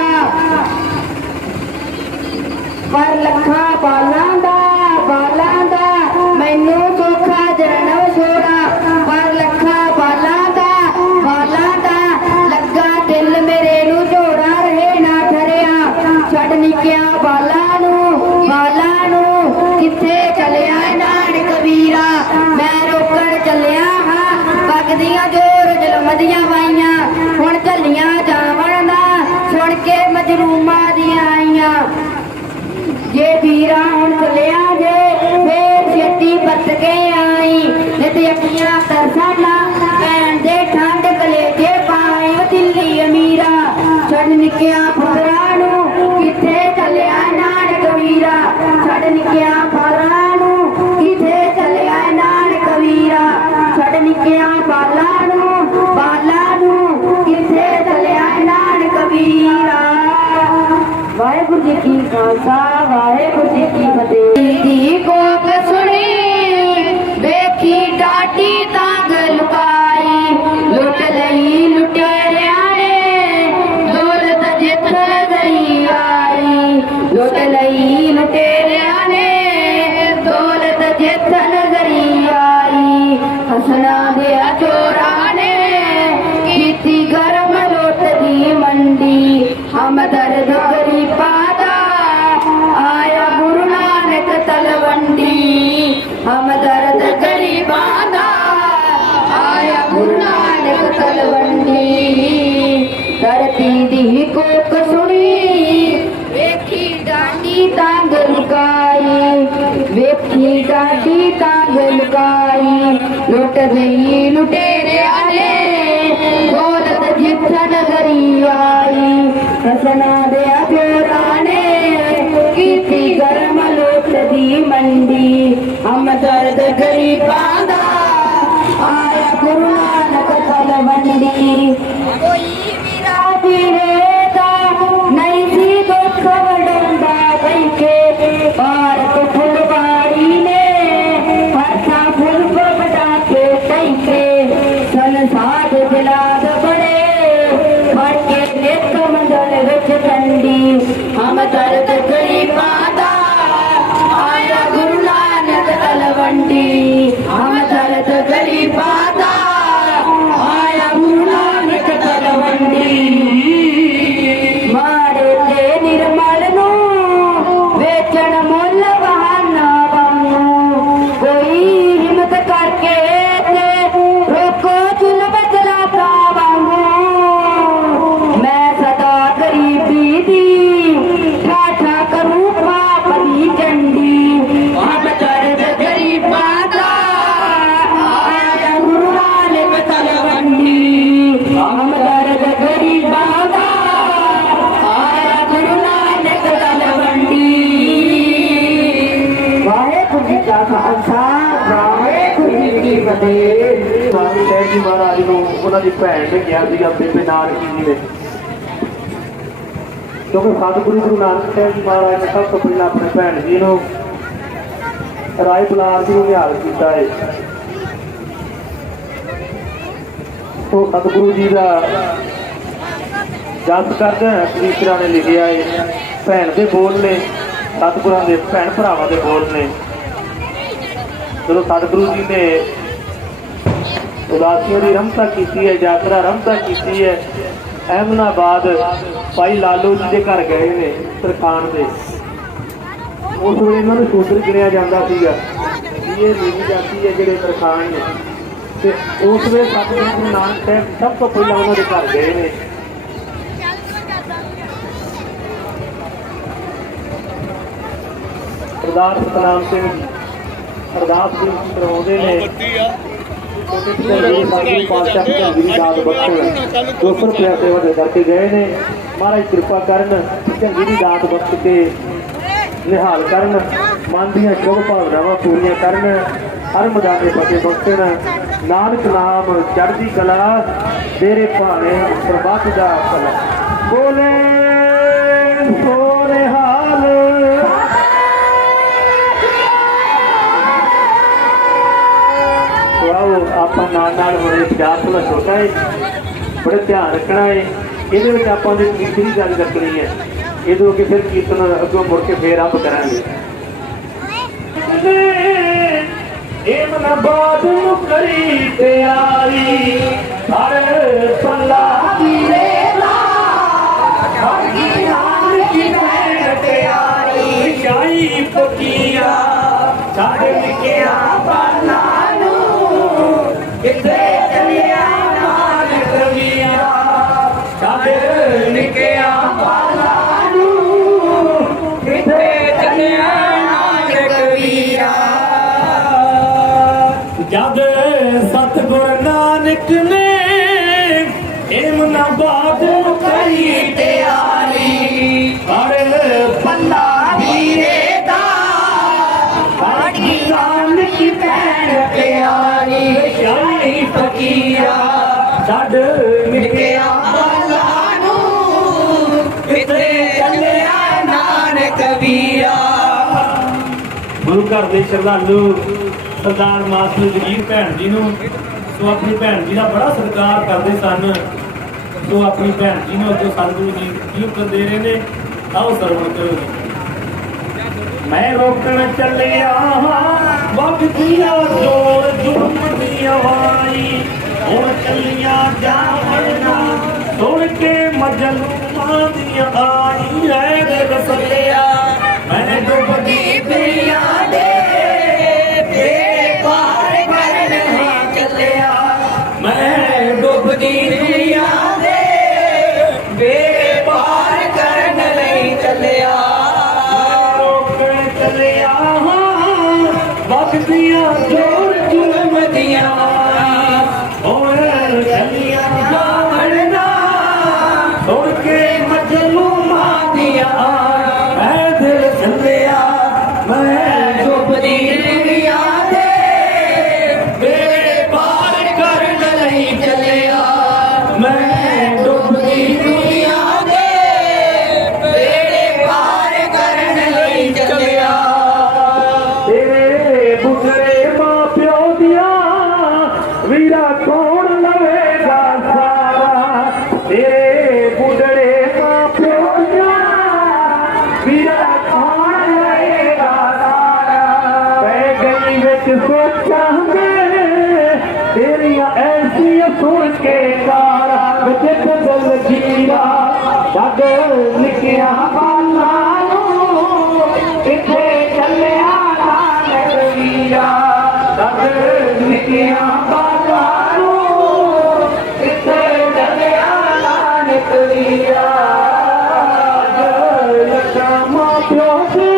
ਪਰ ਲੱਖਾਂ ਬਾਲਾਂ ਦਾ ਮੈਨੂੰ ਸੋਖਾ ਜਨਮ ਛੋੜਾ ਪਰ ਲੱਖਾਂ ਬਾਲਾਂ ਦਾ ਲੱਗਾ ਦਿਲ ਮੇਰੇ ਨੂੰ ਝੋੜਾ ਰਹੇ ਨਾ ਠਰਿਆ ਛੱਡ ਨਿੱਕਿਆ ਬਾਲਾਂ ਨੂੰ ਕਿੱਥੇ ਚੱਲਿਆ ਨਾਨਕ ਵੀਰਾ ਮੈਂ ਰੋਕੜ ਚੱਲਿਆ ਹਾਂ ਵਗਦੀਆਂ ਜੋਰ ਜ਼ੁਲਮ ਦੀਆਂ ਵਾਈਆਂ ਹੁਣ ਚੱਲੀਆਂ ਜਾਵਣ ਨਾ ਸੁਣ ਕੇ ਮਜਰੂਮਾਂ ਦੀਆਂ ਆਈਆਂ ਜੇ ਵੀਰਾ ਹੁਣ ਚੱਲਿਆ ਜੇ ਫੇਰ सत के आई नित अखियां तरसाना भैन दे ठंड कलेजे पाए दिल्ली अमीरा छड़ निकिया पुत्रा नू किथे चलिया नानक वीरा छड़ निकिया पुत्रा नू किथे चलिया नानक वीरा छड़ निकिया बाला नू किथे चलिया नानक वीरा। वाहेगुरु जी की खालसा वाहेगुरु जी की फतेह। दी कोक सुनी देखी डाटी तांग लुकाई लुट लई लुटेरिया ने दौलत जिथल गई आई लुट लई लुटेरिया ने दौलत जिथल गई आई हसना दे चोरा ने कीती गरम लुट दी मंडी हम दर्द गरीबा दा आया गुरु नानक तलवंडी हम दर्द गरीबा दा आया गुरु नानक तलवंडी। धरती दी कोक सुनी वेखी डाटी तांग लुकाई वेखी डाटी तांग लुकाई लुट गई लुटेरिया ने दौलत जिथन गरी आई हसना दे प्योरा ने कीती गरम लुट दी मंडी हम दर्द गरीबा दा आया गुरु नानक तलवंडी। कोई वीरा वीरे दा नहीं सी दुख वडंदा बैके भारत फुलवाड़ी ने हथा फुल बटा के तैके संसार बिलाद बड़े फड़के नेक मंडल विच डंडी हम दर्द गरीबा दा आया गुरु नानक तलवंडी हम दर्द गरीबा दा आया गुरु नानक तलवंडी। मारे ते निर्मल नू वेचण मुल बहाना वांगू कोई हिम्मत करके ते रोको चुल बदलाता वांगू मैं सदा गरीबी दी ठाठा करूं पाप दी चंडी हम दर्द गरीबा दा आया गुरु नानक तलवंडी हम दर्द गरीबा दा आया गुरु नानक तलवंडी। वाहेगुरु जी का खालसा वाहेगुरु जी की फतेह। स्वामी ਸਾਹਿਬ ਜੀ ਮਹਾਰਾਜ ਨੂੰ ਉਹਨਾਂ ਦੀ ਭੈਣ ਨੇ ਕਿਹਾ ਸੀਗਾ ਬੇਬੇ ਨਾਨਕੀ ਜੀ ਨੇ ਕਿਉਂਕਿ ਸਤਿਗੁਰੂ ਗੁਰੂ ਨਾਨਕ ਸਾਹਿਬ ਜੀ ਮਹਾਰਾਜ ਨੇ ਸਭ ਤੋਂ ਪਹਿਲਾਂ ਆਪਣੇ ਭੈਣ ਜੀ ਨੂੰ ਰਾਏ ਬੁਲਾਰ ਜੀ ਨੂੰ ਨਿਹਾਲ ਕੀਤਾ ਹੈ। ਉਹ ਸਤਿਗੁਰੂ ਜੀ ਦਾ ਜਸ ਕਰਦੇ ਹੋਏ ਕਵੀਸ਼ਰਾਂ ਨੇ ਲਿਖਿਆ ਹੈ ਭੈਣ ਦੇ ਬੋਲ ਨੇ ਸਤਿਗੁਰਾਂ ਦੇ ਭੈਣ ਭਰਾਵਾਂ ਦੇ ਬੋਲ ਨੇ। ਜਦੋਂ ਸਤਿਗੁਰੂ ਜੀ ਨੇ ਉਦਾਸੀਆਂ ਦੀ ਰਮਤਾ ਕੀਤੀ ਹੈ ਯਾਤਰਾ ਰਮਤਾ ਕੀਤੀ ਹੈ ਅਹਿਮਦਾਬਾਦ ਭਾਈ ਲਾਲੋ ਜੀ ਦੇ ਘਰ ਗਏ ਨੇ ਤਰਖਾਣ ਦੇ। ਉਸ ਵੇਲੇ ਇਹਨਾਂ ਨੂੰ ਸ਼ੂਦਰ ਗਿਣਿਆ ਜਾਂਦਾ ਸੀਗਾ ਵੀ ਇਹ ਨੀਵੀਂ ਜਾਤੀ ਹੈ ਜਿਹੜੇ ਤਰਖਾਣ ਨੇ ਤੇ ਉਸ ਵੇਲੇ ਸਤਿਗੁਰੂ ਗੁਰੂ ਨਾਨਕ ਸਾਹਿਬ ਸਭ ਤੋਂ ਪਹਿਲਾਂ ਉਹਨਾਂ ਦੇ ਘਰ ਗਏ ਨੇ। ਸਰਦਾਰ ਸਤਨਾਮ ਸਿੰਘ ਜੀ ਅਰਦਾਸ ਜੀ ਕਰਵਾਉਂਦੇ ਨੇ ਰੁਪਇਆ ਸੇਵਾ ਦੇ ਕਰਕੇ ਗਏ ਨੇ। ਮਹਾਰਾਜ ਕਿਰਪਾ ਕਰਨ ਚੰਗੀ ਦੀ ਦਾਤ ਬਖਸ਼ ਕੇ ਨਿਹਾਲ ਕਰਨ ਮਨ ਦੀਆਂ ਸ਼ੁਭ ਭਾਵਨਾਵਾਂ ਪੂਰੀਆਂ ਕਰਨ ਹਰ ਮੈਦਾਨੇ ਫਤਿਹ ਬਖਸ਼ਣ ਨਾਨਕ ਨਾਮ ਚੜ੍ਹਦੀ ਕਲਾ ਤੇਰੇ ਭਾਣੇ ਪ੍ਰਭਾਤ ਦਾ ਭਲਾ ਬੋਲੇ ਸੋਨੇ ਹਾਲ। ਆਪਾਂ ਨਾਲ ਬੜੇ ਪੰਜਾਬ ਤੋਂ ਛੋਟਾ ਹੈ ਬੜੇ ਧਿਆਨ ਰੱਖਣਾ ਹੈ ਇਹਦੇ ਵਿੱਚ ਆਪਾਂ ਦੀ ਤੀਸਰੀ ਗੱਲ ਰੱਖਣੀ ਹੈ ਇਹਦੋਂ ਅੱਗੇ ਫਿਰ ਕੀਰਤਨ ਅੱਗੋਂ ਮੁੜ ਕੇ ਫੇਰ ਆਪ ਕਰਾਂਗੇ। ਇਹ ਮਨ ਬਾਦ ਨੂੰ ਕਰੀ ਤਿਆਰੀ ਹਰ ਪੱਲਾ ਵੀਰੇ ਦਾ ਹਰ ਕੀ ਨਾਮ ਕੀ ਭੈਣ ਤਿਆਰੀ ਚਾਈ ਪਕੀਆ ਛੱਡ ਨਿਕਿਆ ਬਾਨਾ ਕਿਤੇ ਚਲਿਆ ਨਾਨਕ ਵੀਰਾ ਛੱਡ ਨਿਕਿਆ ਬਾਲਾ ਨੂੰ ਕਿਤੇ ਚਲਿਆ ਨਾਨਕ ਵੀਰਾ। ਨਿੱਕਿਆਂ ਬਾਲਾਂ ਨੂੰ ਕਿੱਥੇ ਚੱਲਿਆ ਨਾਨਕ ਵੀਰਾ। ਗੁਰੂ ਘਰ ਦੇ ਸ਼ਰਧਾਲੂ ਸਰਦਾਰ ਮਾਸਟਰ ਜਗੀਰ ਭੈਣ ਜੀ ਨੂੰ ਸੋ ਆਪਣੀ ਭੈਣ ਜੀ ਦਾ ਬੜਾ ਸਤਿਕਾਰ ਕਰਦੇ ਸਨ। ਸੋ ਆਪਣੀ ਭੈਣ ਜੀ ਨੂੰ ਅੱਗੇ ਸਤਿਗੁਰੂ ਜੀ ਕੀ ਹੁਕਮ ਦੇ ਰਹੇ ਨੇ, ਆਓ ਸਰਵਣ ਕਰੋ। ਮੈਂ ਰੋਕਣ ਚੱਲਿਆ ਵਗਦੀਆਂ ਜੋੜ ਜੁਰਮ ਦੀ ਆਵਾਈ, ਹੁਣ ਚੱਲੀਆਂ ਜਾਵੜਨਾ ਸੁਣ ਕੇ ਮਜਲੂਮਾਂ ਦੀਆਂ ਆਈ ਹੈ ਦਿਲ ਸੱਲਿਆ। ਮੈਂ ਡੁੱਬਦੀ ਦੁਨੀਆਂ ਦੇ ਬੇੜੇ ਪਾਰ ਕਰਨ ਨਹੀਂ ਚੱਲਿਆ। ਮੈਂ ਡੁੱਬਦੀ ਦੁਨੀਆਂ ਦੇ ਬੇੜੇ ਪਾਰ ਕਰਨ ਲਈ ਚੱਲਿਆ। ਰੋਕਣ ਚੱਲਿਆ ਵਗਦੀਆਂ ਜੋੜ ਜ਼ੁਲਮ ਦੀਆਂ ਹੁਣ ਚੱਲੀਆਂ ਜਾਵੜਨਾ ਸੁਣ ਕੇ ਮਜਲੂਮਾਂ ਦੀਆਂ ਮੈਂ ਦਿਲ ਚੱਲਿਆ। ਮੈਂ ਡੁੱਬਦੀ ਦੁਨੀਆਂ ਦੇ ਬੇੜੇ ਪਾਰ ਕਰਨ ਲਈ ਚੱਲਿਆ। ਮੈਂ ਡੁੱਬਦੀ ਦੁਨੀਆਂ ਦੇ ਬੇੜੇ ਪਾਰ ਕਰਨ ਲਈ ਚੱਲਿਆ। ਤੇਰੇ ਬੁੱਢੇ ਮਾਂ ਪਿਓ ਦੀਆਂ ਵੀਰਾ ਕੌਣ ਲਵੇਗਾ ਸਾਰਾ। ਤੇਰੇ ਬੁੱਢੜੇ ਮਾਂ ਪਿਓ ਦੀਆਂ ਵੀਰਾ ਕੌਣ ਲਵੇਗਾ ਸਾਰਾ। ਪੈ ਗਈ ਵਿੱਚ ਸੋਚਾਂ ਦੇ ਤੇਰੀਆਂ ਐਸੀਆਂ ਸੁਣ ਕੇ ਕਾਰਾ ਵਿੱਚ ਬਦਲ ਜੀਰਾ। ਛੱਡ ਨਿੱਕਿਆਂ ਬਾਲਾਂ ਨੂੰ ਕਿੱਥੇ ਚੱਲਿਆ ਨਾਨਕ ਵੀਰਾ। ਛੱਡ ਨਿੱਕਿਆਂ ਬਾਲਾਂ ਨੂੰ ਕਿੱਥੇ ਚੱਲਿਆ ਨਾਨਕ ਵੀਰਾ। ਲੱਗਾ ਮਾਂ ਪਿਓ ਦੇ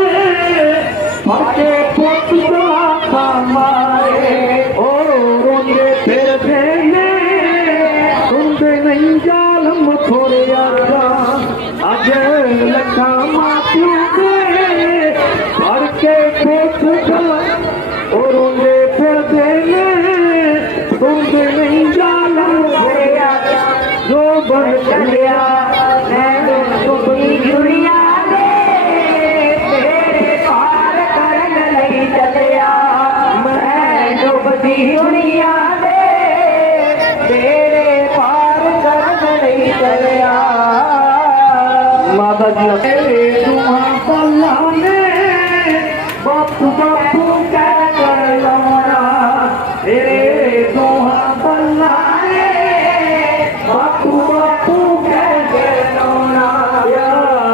ਫੜ ਕੇ ਪੁੱਤ ਦਾ ਮਾਰੇ ਉਹ ਰੋਂਦੇ ਫਿਰਦੇ ਨੇ ਸੁਣਦੇ ਨਹੀਂ ਜ਼ਾਲਮ ਥੋੜਿਆ ਅੱਜ। ਲੱਗਾ ਮਾਂ ਪਿਓ ਦੇ ਫੜ ਕੇ ਪੁੱਤ ਦਾ ਉਹ ਰੋਂਦੇ ਫਿਰਦੇ ਨੇ ਸੁਣਦੇ ਨਹੀਂ ਜ਼ਾਲਮ ਥੋੜਿਆ ਜੋ ਬਣ ਚੱਲਿਆ। ਮੈਂ ਡੁੱਬਦੀ ਦੁਨੀਆ ਦੇ ਤੇਰੇ ਪਾਰ ਕਰਨ ਲਈ ਚੱਲਿਆ। ਮੈਂ ਡੁੱਬਦੀ ਦੁਨੀਆ ਦੇ ਤੇਰੇ ਪਾਰ ਕਰਨ ਲਈ ਚੱਲਿਆ। ਮਾਤਾ ਜੀ ਤੇਰੇ ਦੁਆ ਪੱਲਾਂ ਨੇ ਬਾਪੂ ਬਾਪੂ ਕਹਿ ਕਰ ਲਾਉਣਾ। ਤੇਰੇ ਦੁਆ ਪੱਲਾਂ ਨੇ ਬਾਪੂ ਬਾਪੂ ਕਹਿ ਕੇ ਲਾਉਣਾ। ਯਾ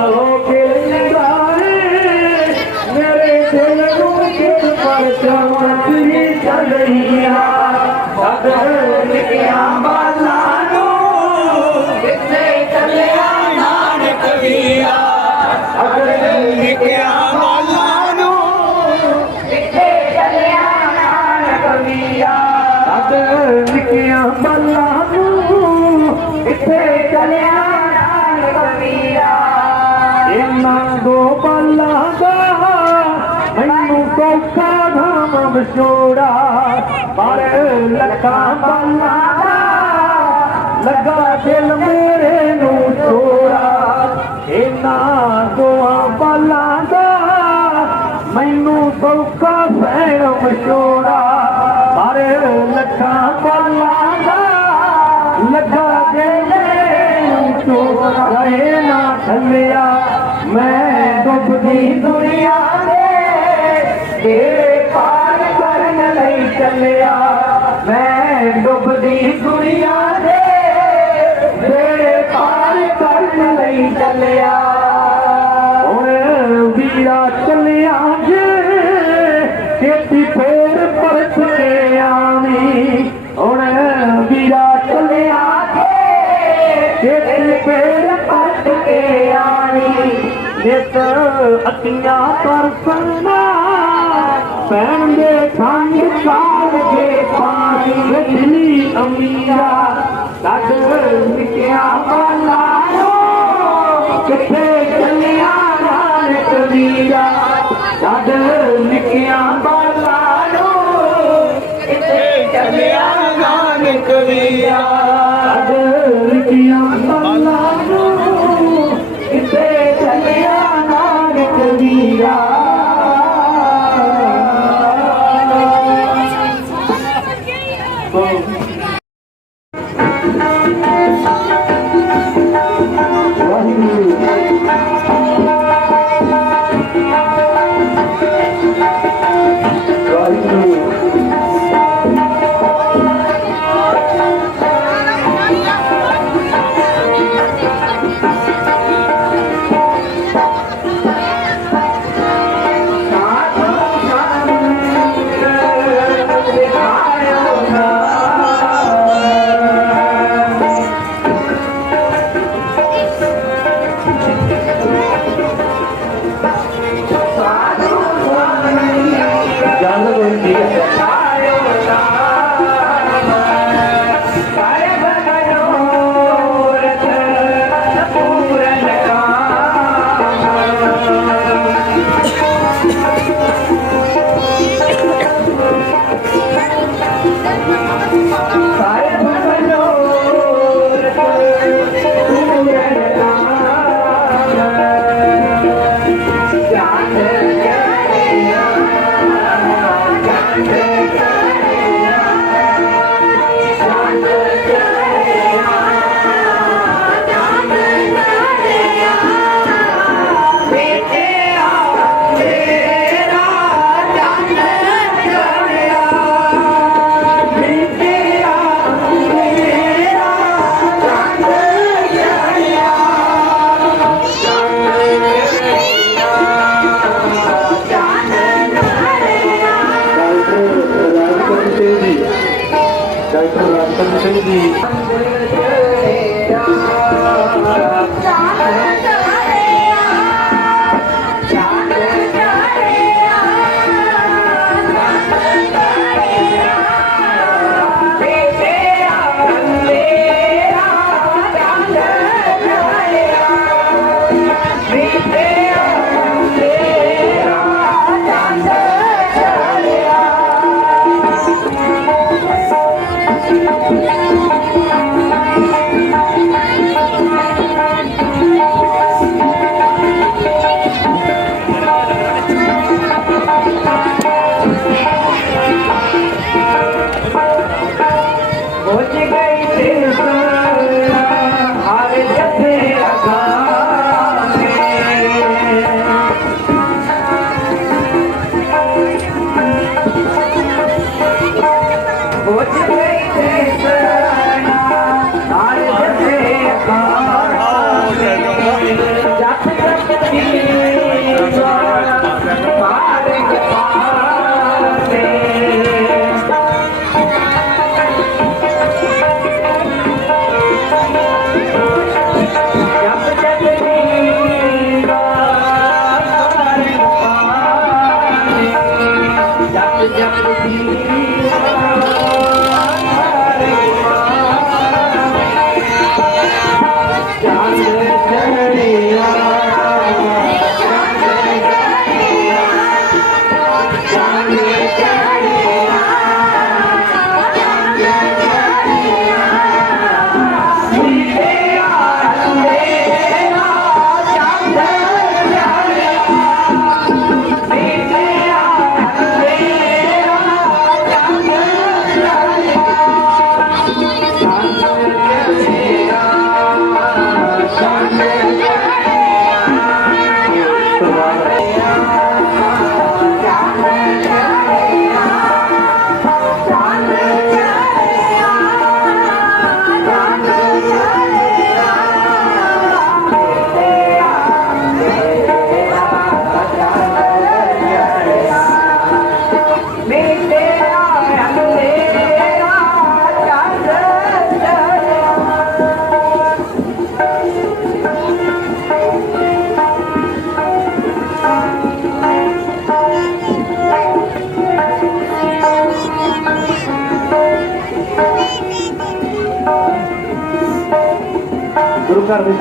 ਹੋ ਕੇ ਨਿਗਾਰੇ ਮੇਰੇ ਦਿਲ ਨੂੰ ਕਿਸ ਪਰ ਚਮਕਦੀ ਚੱਲ ਰਹੀ ਆ। ਛੱਡ ਨਿੱਕਿਆਂ ਬਾਲਾਂ ਨੂੰ ਕਿੱਥੇ ਚੱਲਿਆ ਨਾਨਕ ਵੀਰਾ। ਅਗਰ ਨਿੱਕਿਆਂ ਬਾਲਾਂ ਨੂੰ ਕਿੱਥੇ ਚੱਲਿਆ ਨਾਨਕ ਵੀਰਾ। ਛੱਡ ਨਿੱਕਿਆਂ ਬਾਲਾਂ ਨੂੰ ਇੱਥੇ ਚੱਲਿਆ ਨਾਨਕ ਵੀਰਾ। ਇਹਨਾਂ ਦੋ ਬਾਲਾਂ ਦਾ ਮੈਨੂੰ ਸੌਖਾ ਧਾਮ ਵਿਛੋੜਾ। ਪਰ ਲੱਖਾਂ ਬਾਲਾਂ ਦਾ ਲੱਗਾ ਦਿਲ ਮੇਰੇ ਨੂੰ ਛੋੜਾ। ਇਹਨਾਂ ਦੋਆਂ ਬਾਲਾਂ ਦਾ ਮੈਨੂੰ ਸੌਖਾ ਭੈਣ ਵਿਛੋੜਾ। ਪਰ ਲੱਖਾਂ ਬਾਲਾਂ ਦਾ ਲੱਗਾ ਦਿਲ ਨੂੰ ਛੋੜਾ। ਰਹੇ ਨਾ ਥੱਲਿਆ ਮੈਂ ਡੁੱਬਦੀ ਦੁਨੀਆ ਦੇ ਤੇਰੇ ਪਾਰ ਕਰਨ ਲਈ ਚੱਲਿਆ। ਮੈਂ ਡੁੱਬਦੀ ਦੁਨੀਆ ਦੇ ਤੇਰੇ ਪਾਰ ਕਰਨ ਲਈ ਚੱਲਿਆ। ਹੁਣ ਵੀਰਾ ਚੱਲਿਆ ਜੇ ਛੇਤੀ ਫੇਰ ਪਰਤ ਕੇ ਆਵੀਂ। ਹੁਣ ਵੀਰਾ ਚੱਲਿਆ ਜੇ ਛੇਤੀ ਫੇਰ ਪਰਤ ਕੇ ਆਵੀਂ। ਨਿਤ ਅੱਤੀਆਂ ਪਰਸਨਾ ਪੈਣ ਦੇ ਖੰਡ ਕਾਲ ਕੇ ਪਾਣੀ ਬਿਜਲੀ ਅਮੀਰਾ। ਛੱਡ ਨਿੱਕਿਆਂ ਬਾਲਾਂ ਨੂੰ ਕਿੱਥੇ ਚੱਲਿਆ ਨਾਨਕ ਵੀਰਾ। ਛੱਡ ਨਿੱਕਿਆਂ ਬਾਲਾਂ ਨੂੰ ਕਿੱਥੇ ਚੱਲਿਆ ਨਾਨਕ ਵੀਰਾ। ਛੱਡ ਗੁਰੂ ਘਰ ਦੀ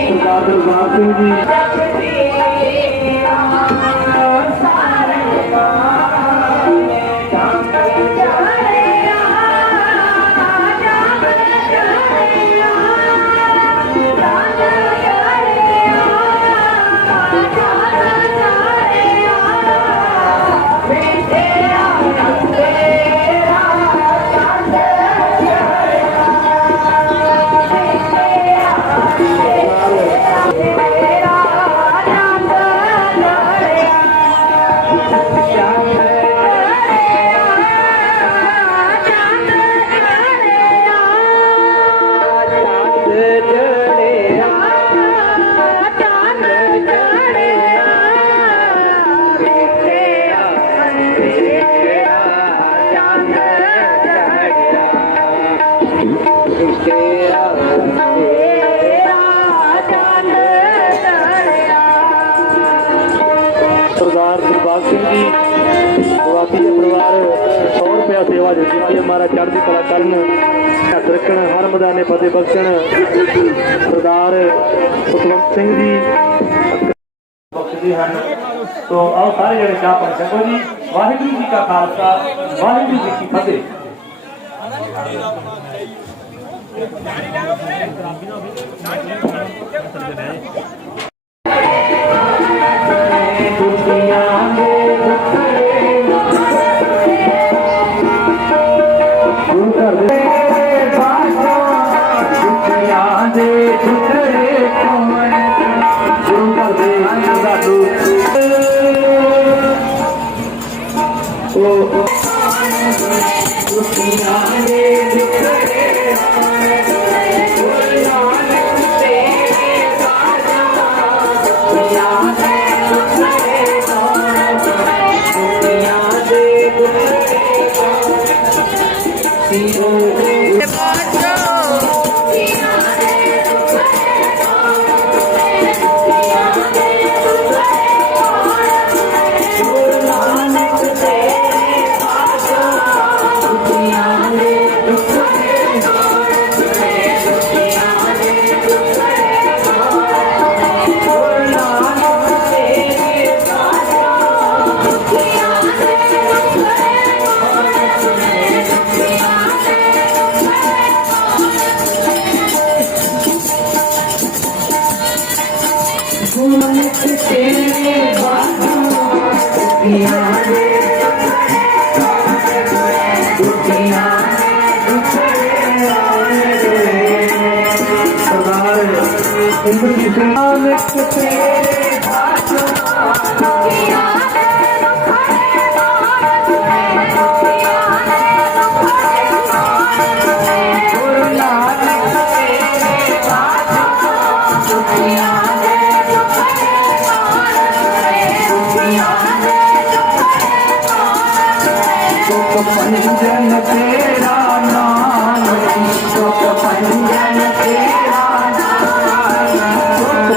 ਸਰਦਾਰ ਦਰਬਾਰ ਸਿੰਘ ਜੀ सरदार दिलबाग सिंह जी वाकई परिवार 100 रुपया सेवा देती है हमारा चढ़ती कला करन हथ रखन हर मैदाने फतेह बख्शण सरदार कुलवंत सिंह जी बख्शते हैं। तो आओ सारे जने चाह पान छको जी। वाहिगुरू जी का खालसा वाहिगुरू जी की फतेह। पंजन तेरा नाम सुख पंजन तेरा नाम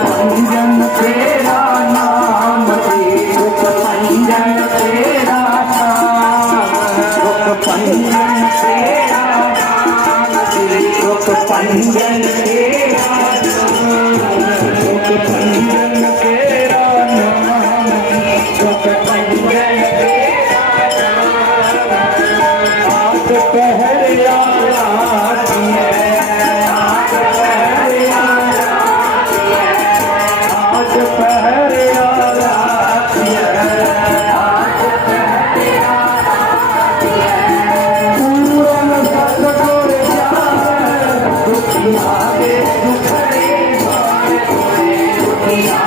पंजन तेरा नाम सुख पंजन तेरा नाम सुख पंजन तेरा नाम सुख पंजन तेरा सुख पंजन तेरा नाम सुख पंजन पहरिया आज पहरिया पूरन सतगुर दुखिया के दुखड़े दुखिया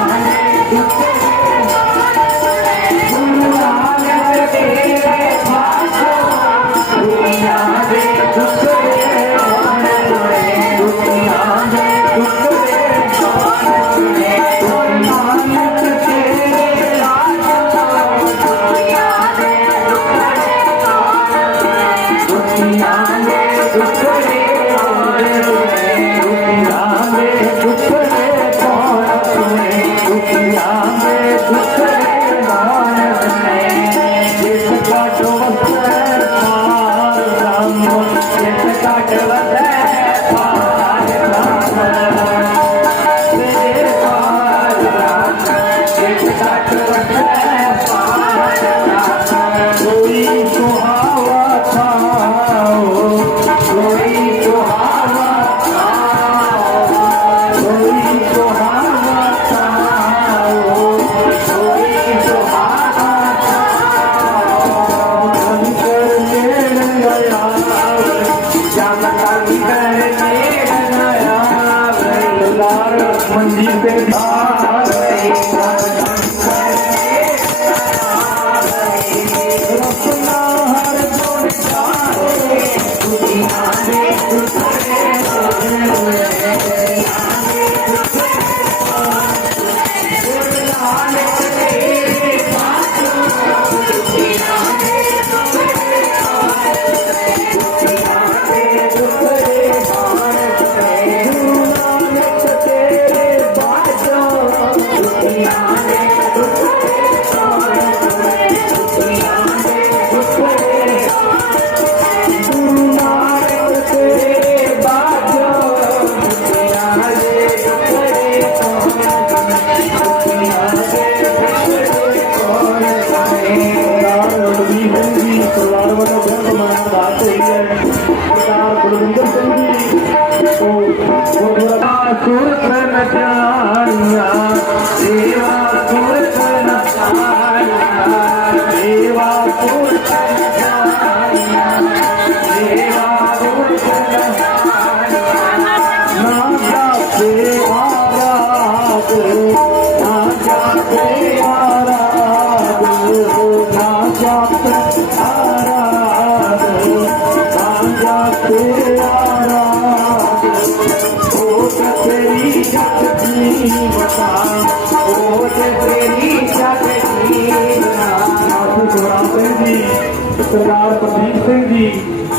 सरदार प्रदीप सिंह जी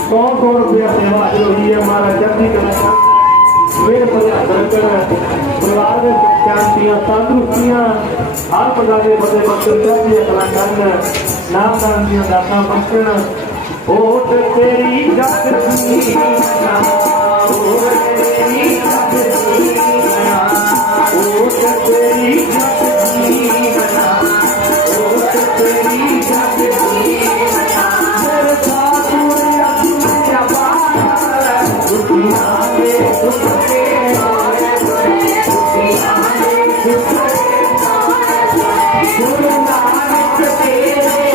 100 रुपया सेवा हाजिर हुई है। हमारा चढ़ती कला मेरे परिवार में शांतियां तंदुरुस्तियां हर प्रकार के बड़े बच्चे चढ़ती कलाकार नामदान दियां दाता बख्शण होठ तेरी जगती होठ तेरी जगती होठ तेरी जगती होठ तेरी जगती मेरे साथ दुनिया बाहर दुनिया में दुखड़े दुनिया में दुखड़े गुरु नानक तेरे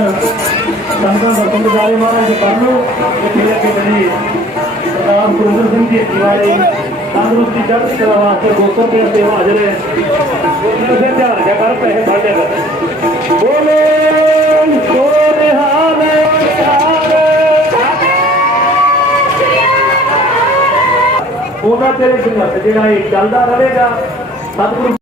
संगठन दर्शन गुजारे महाराज जी कर लो फिर अगे बड़ी सरदार सुरेंद्र सिंह जी तिवारी तंदुरुस्ती चढ़ती कला वास्ते 200 रुपये सेवा हाजिर है फिर ध्यान क्या कर पैसे बढ़ जाए बोले ਉਹਨਾਂ ਤੇਰੇ ਸੰਘਰਸ਼ ਜਿਹੜਾ ਇਹ ਚੱਲਦਾ ਰਹੇਗਾ ਸਤਿਗੁਰੂ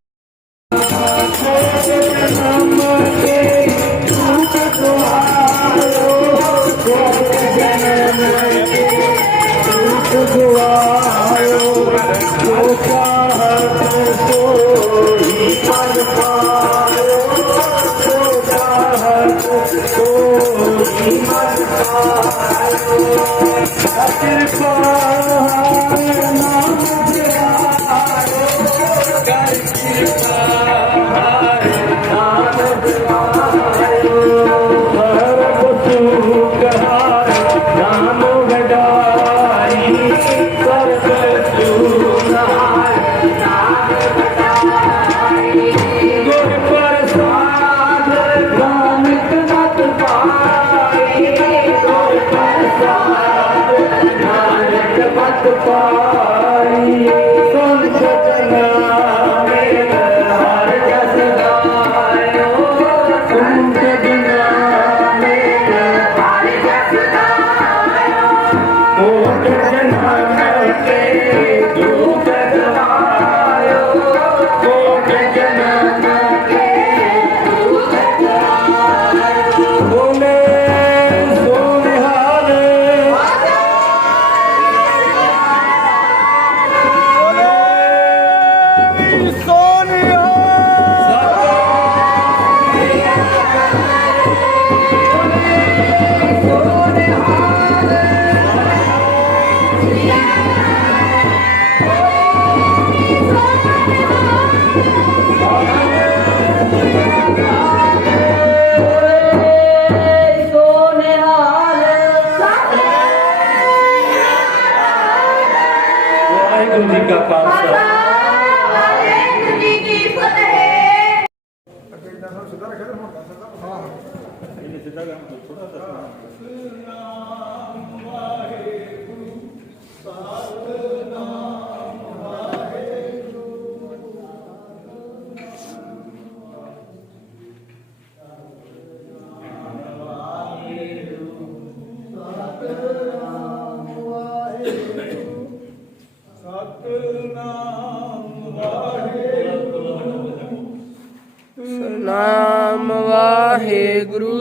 ਨਾਮ ਵਾਹਿਗੁਰੂ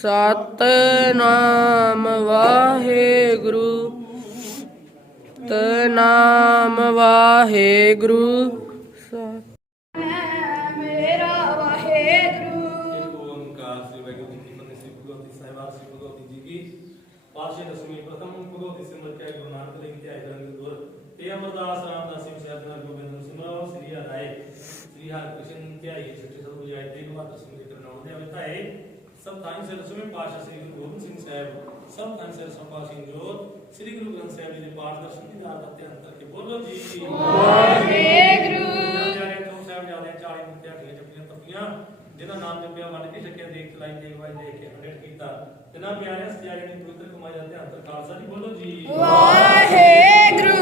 ਸਤਿਨਾਮ ਵਾਹਿਗੁਰੂ ਸਤਿਨਾਮ ਵਾਹਿਗੁਰੂ ਮੇਰਾ ਵਾਹਿਗੁਰੂ ओंकार श्री वाहिगुरु जी की फतेह श्री भगवती साहिबा श्री भगवती जी की पाशे दसवीं प्रथम भगवती सिमर के गुरु नानक देव के आयरंग दूर ते अमरदास रामदास सिंह साधना गोविंद सिमरो श्री हराय श्री हर कृष्ण के आई छठे सब बुझाए तेग मात्र सिंह के नाम दे अवता है सब ताई से दसवीं पाशा श्री गुरु गोविंद सिंह साहब सब ताई से संपा सिंह जोत श्री गुरु ग्रंथ साहिब जी पाठ दर्शन की दात अत्यंत करके बोलो जी वाहिगुरू जिन्हां नाम जपिया वंड के छकिया देख चलाई देख वाई देख के अमृत कीता तिन्हां प्यारिਆਂ सजाए दी पवित्र कमाई ਦਾ ਧਿਆਨ ਕਰ ਖਾਲਸਾ ਜੀ ਬੋਲੋ ਜੀ ਵਾਹਿਗੁਰੂ